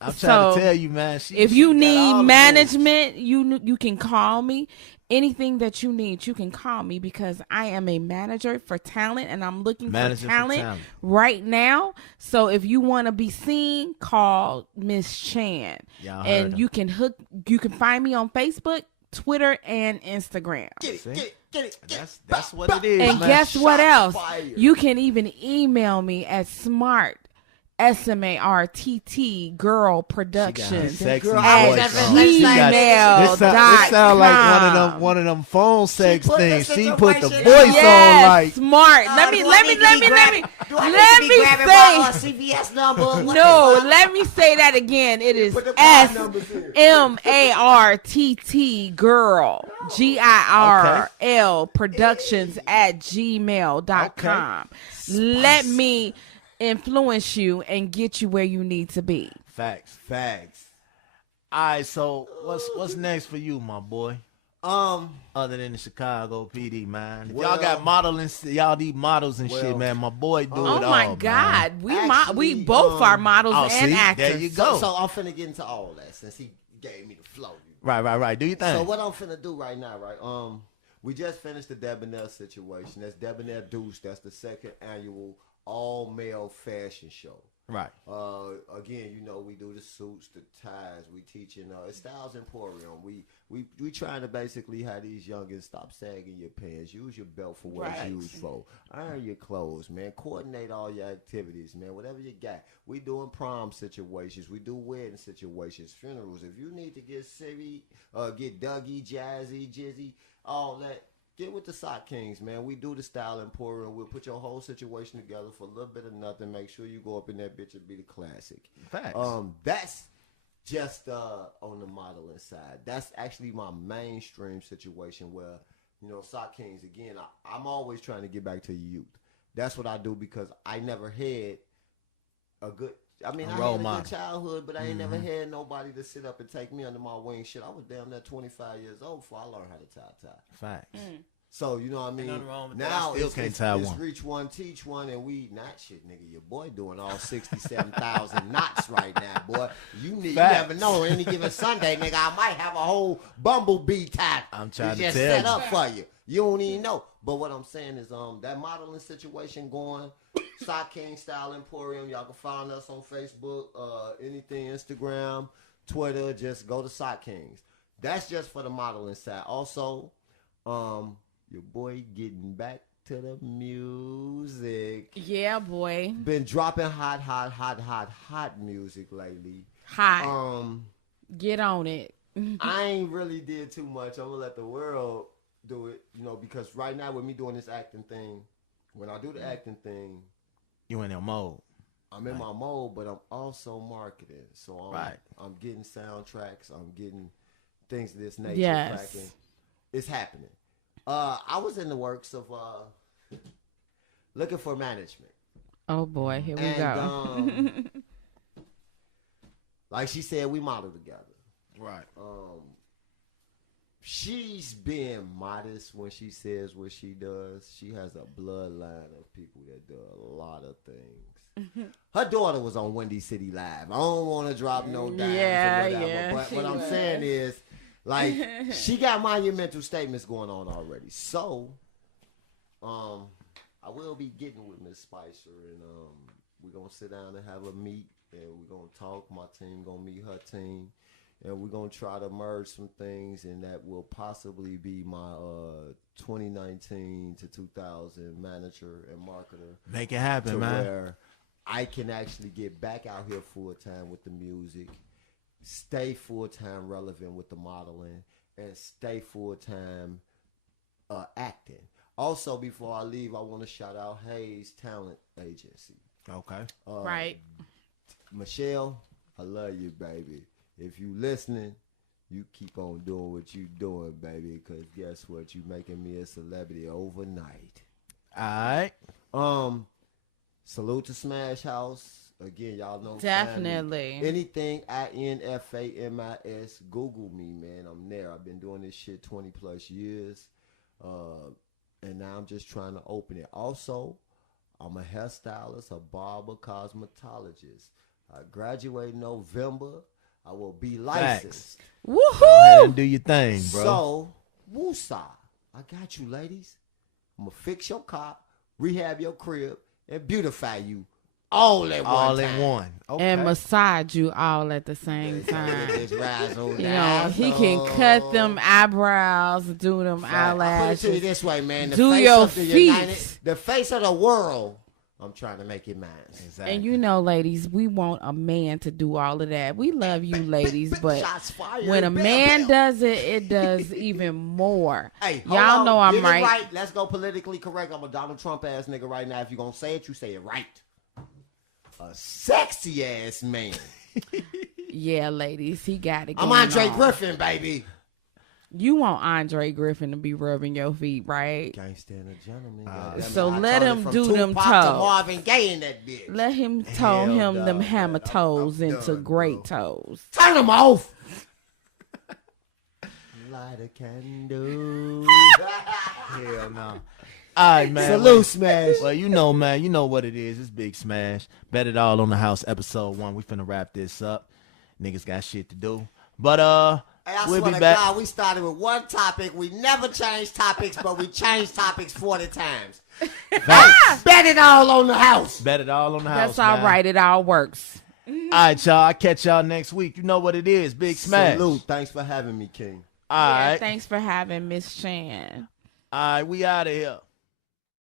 I'm trying So, to tell you, man. If she you got all need the moves. management, you can call me. Anything that you need, you can call me because I am a manager for talent and I'm looking Manager for for talent talent. right now. So if you want to be seen, call Miss Chan. Y'all heard And her. you can find me on Facebook, Twitter, and Instagram. Get it. That's what it is. And man. guess what else? fired. You can even email me at smart SMARTT Girl Productions sexy Girl, voice I was on. never She got- gmail.com. This sound like one of them phone sex put the things. She put the situation voice on. on like. smart. Let me say. CVS number. What No, the fuck? let me say that again. It is Put the card numbers in. SMARTT Girl GIRL Productions at gmail.com. Let me influence you and get you where you need to be. Facts. All right, so what's next for you, my boy? Other than the Chicago PD, man. If y'all Well- got modeling, y'all need models and shit, Well, man. My boy do Oh it all, my man. God, we Actually, both are models Oh, and see? actors. There you go. So I'm finna get into all that since he gave me the flow. Right. Do you think? So what I'm finna do right now, right? We just finished the Debonair situation. That's Debonair Deuce. That's the second annual all-male fashion show. Right. Again, you know, we do the suits, the ties. We teaching it's Styles Emporium. We trying to basically have these youngins stop sagging your pants. Use your belt for what it's used for. Iron your clothes, man. Coordinate all your activities, man. Whatever you got. We doing prom situations. We do wedding situations, funerals. If you need to get silly, get Dougie, Jazzy, Jizzy, all that. Get with the Sock Kings, man. We do the Style Emporium. We'll put your whole situation together for a little bit of nothing. Make sure you go up in that bitch and be the classic. Facts. That's just on the modeling side. That's actually my mainstream situation where, you know, Sock Kings, again, I'm always trying to get back to youth. That's what I do because I never had a good, I had a good childhood, but I ain't never had nobody to sit up and take me under my wing. Shit, I was damn near 25 years old before I learned how to tie. Facts. So, you know what I mean? nothing wrong with that. Now I still can't tie it's one. reach one, teach one, and we not shit, nigga. Your boy doing all 67,000 knots right now, boy. You never know. Any given Sunday, nigga, I might have a whole bumblebee tie. I'm trying to just tell set you. up for you. You don't even know. But what I'm saying is, that modeling situation going, Sock King Style Emporium. Y'all can find us on Facebook, anything, Instagram, Twitter. Just go to Sock Kings. That's just for the modeling side. Also, your boy getting back to the music. Yeah, boy. Been dropping hot music lately. Hot. Get on it. I ain't really did too much. I'm gonna let the world do it, because right now with me doing this acting thing, when I do the acting thing, You in your mode. I'm in my mode, but I'm also marketing. So I'm getting soundtracks. I'm getting things of this nature. Yes. Cracking. It's happening. I was in the works of looking for management. Oh boy, here we go. Like she said, we model together. Right. She's being modest when she says what she does. She has a bloodline of people that do a lot of things. Her daughter was on Windy City Live. I don't want to drop no dimes or whatever, but what I'm saying is, like, she got monumental statements going on already. So, I will be getting with Miss Spicer, and we're going to sit down and have a meet, and we're going to talk. My team going to meet her team. And we're going to try to merge some things, and that will possibly be my 2019 to 2000 manager and marketer. Make it happen, man. Where I can actually get back out here full-time with the music, stay full-time relevant with the modeling, and stay full-time acting. Also, before I leave, I want to shout out Hayes Talent Agency. Okay. Right. Michelle, I love you, baby. If you listening, you keep on doing what you doing, baby, because guess what? You making me a celebrity overnight. All right. Salute to Smash House. Again, y'all know Definitely. family. Anything INFAMIS, Google me, man. I'm there. I've been doing this shit 20 plus years. And now I'm just trying to open it. Also, I'm a hairstylist, a barber, cosmetologist. I graduate in November. I will be licensed. Go ahead and do your thing, bro. So, woosah. I got you, ladies. I'm going to fix your car, rehab your crib, and beautify you all at one time. All in one. Okay. And massage you all at the same time. Just razzle You know, dazzle. he can cut them eyebrows, do them I put it to you eyelashes. this way, man. The Do face your of the feet. the face of the world, I'm trying to make it mine. Exactly. And you know, ladies, we want a man to do all of that. We love you, ladies, but Shots fired. when a Bam, man bam. does it, it does even more. Hey, hold Y'all on. know I'm Get it right. Let's go politically correct. I'm a Donald Trump ass nigga right now. If you're going to say it, you say it right. A sexy ass man. Yeah, ladies, he got it. I'm going Andre on. Griffin, baby. You want Andre Griffin to be rubbing your feet, right? Gangsta and a gentleman. So let him do them Tupac to toes. Marvin Gaye in that bitch. Let him toe Hell him no, them man. hammer toes I'm into done, great bro. toes. Turn them off. Light a candle. Hell no. All right, man. Salute, Smash. Well, you know, man. You know what it is. It's Big Smash. Bet It All on the House, episode 1. We finna wrap this up. Niggas got shit to do. But, Hey, I we'll swear be to back. God, we started with one topic. We never changed topics, but we changed topics 40 times. Bet it all on the house. Bet It All on the House, That's all man. right. It all works. All right, y'all. I'll catch y'all next week. You know what it is. Big Smash. Salute. Thanks for having me, King. All Yeah, right. thanks for having Miss Chan. All right. We out of here.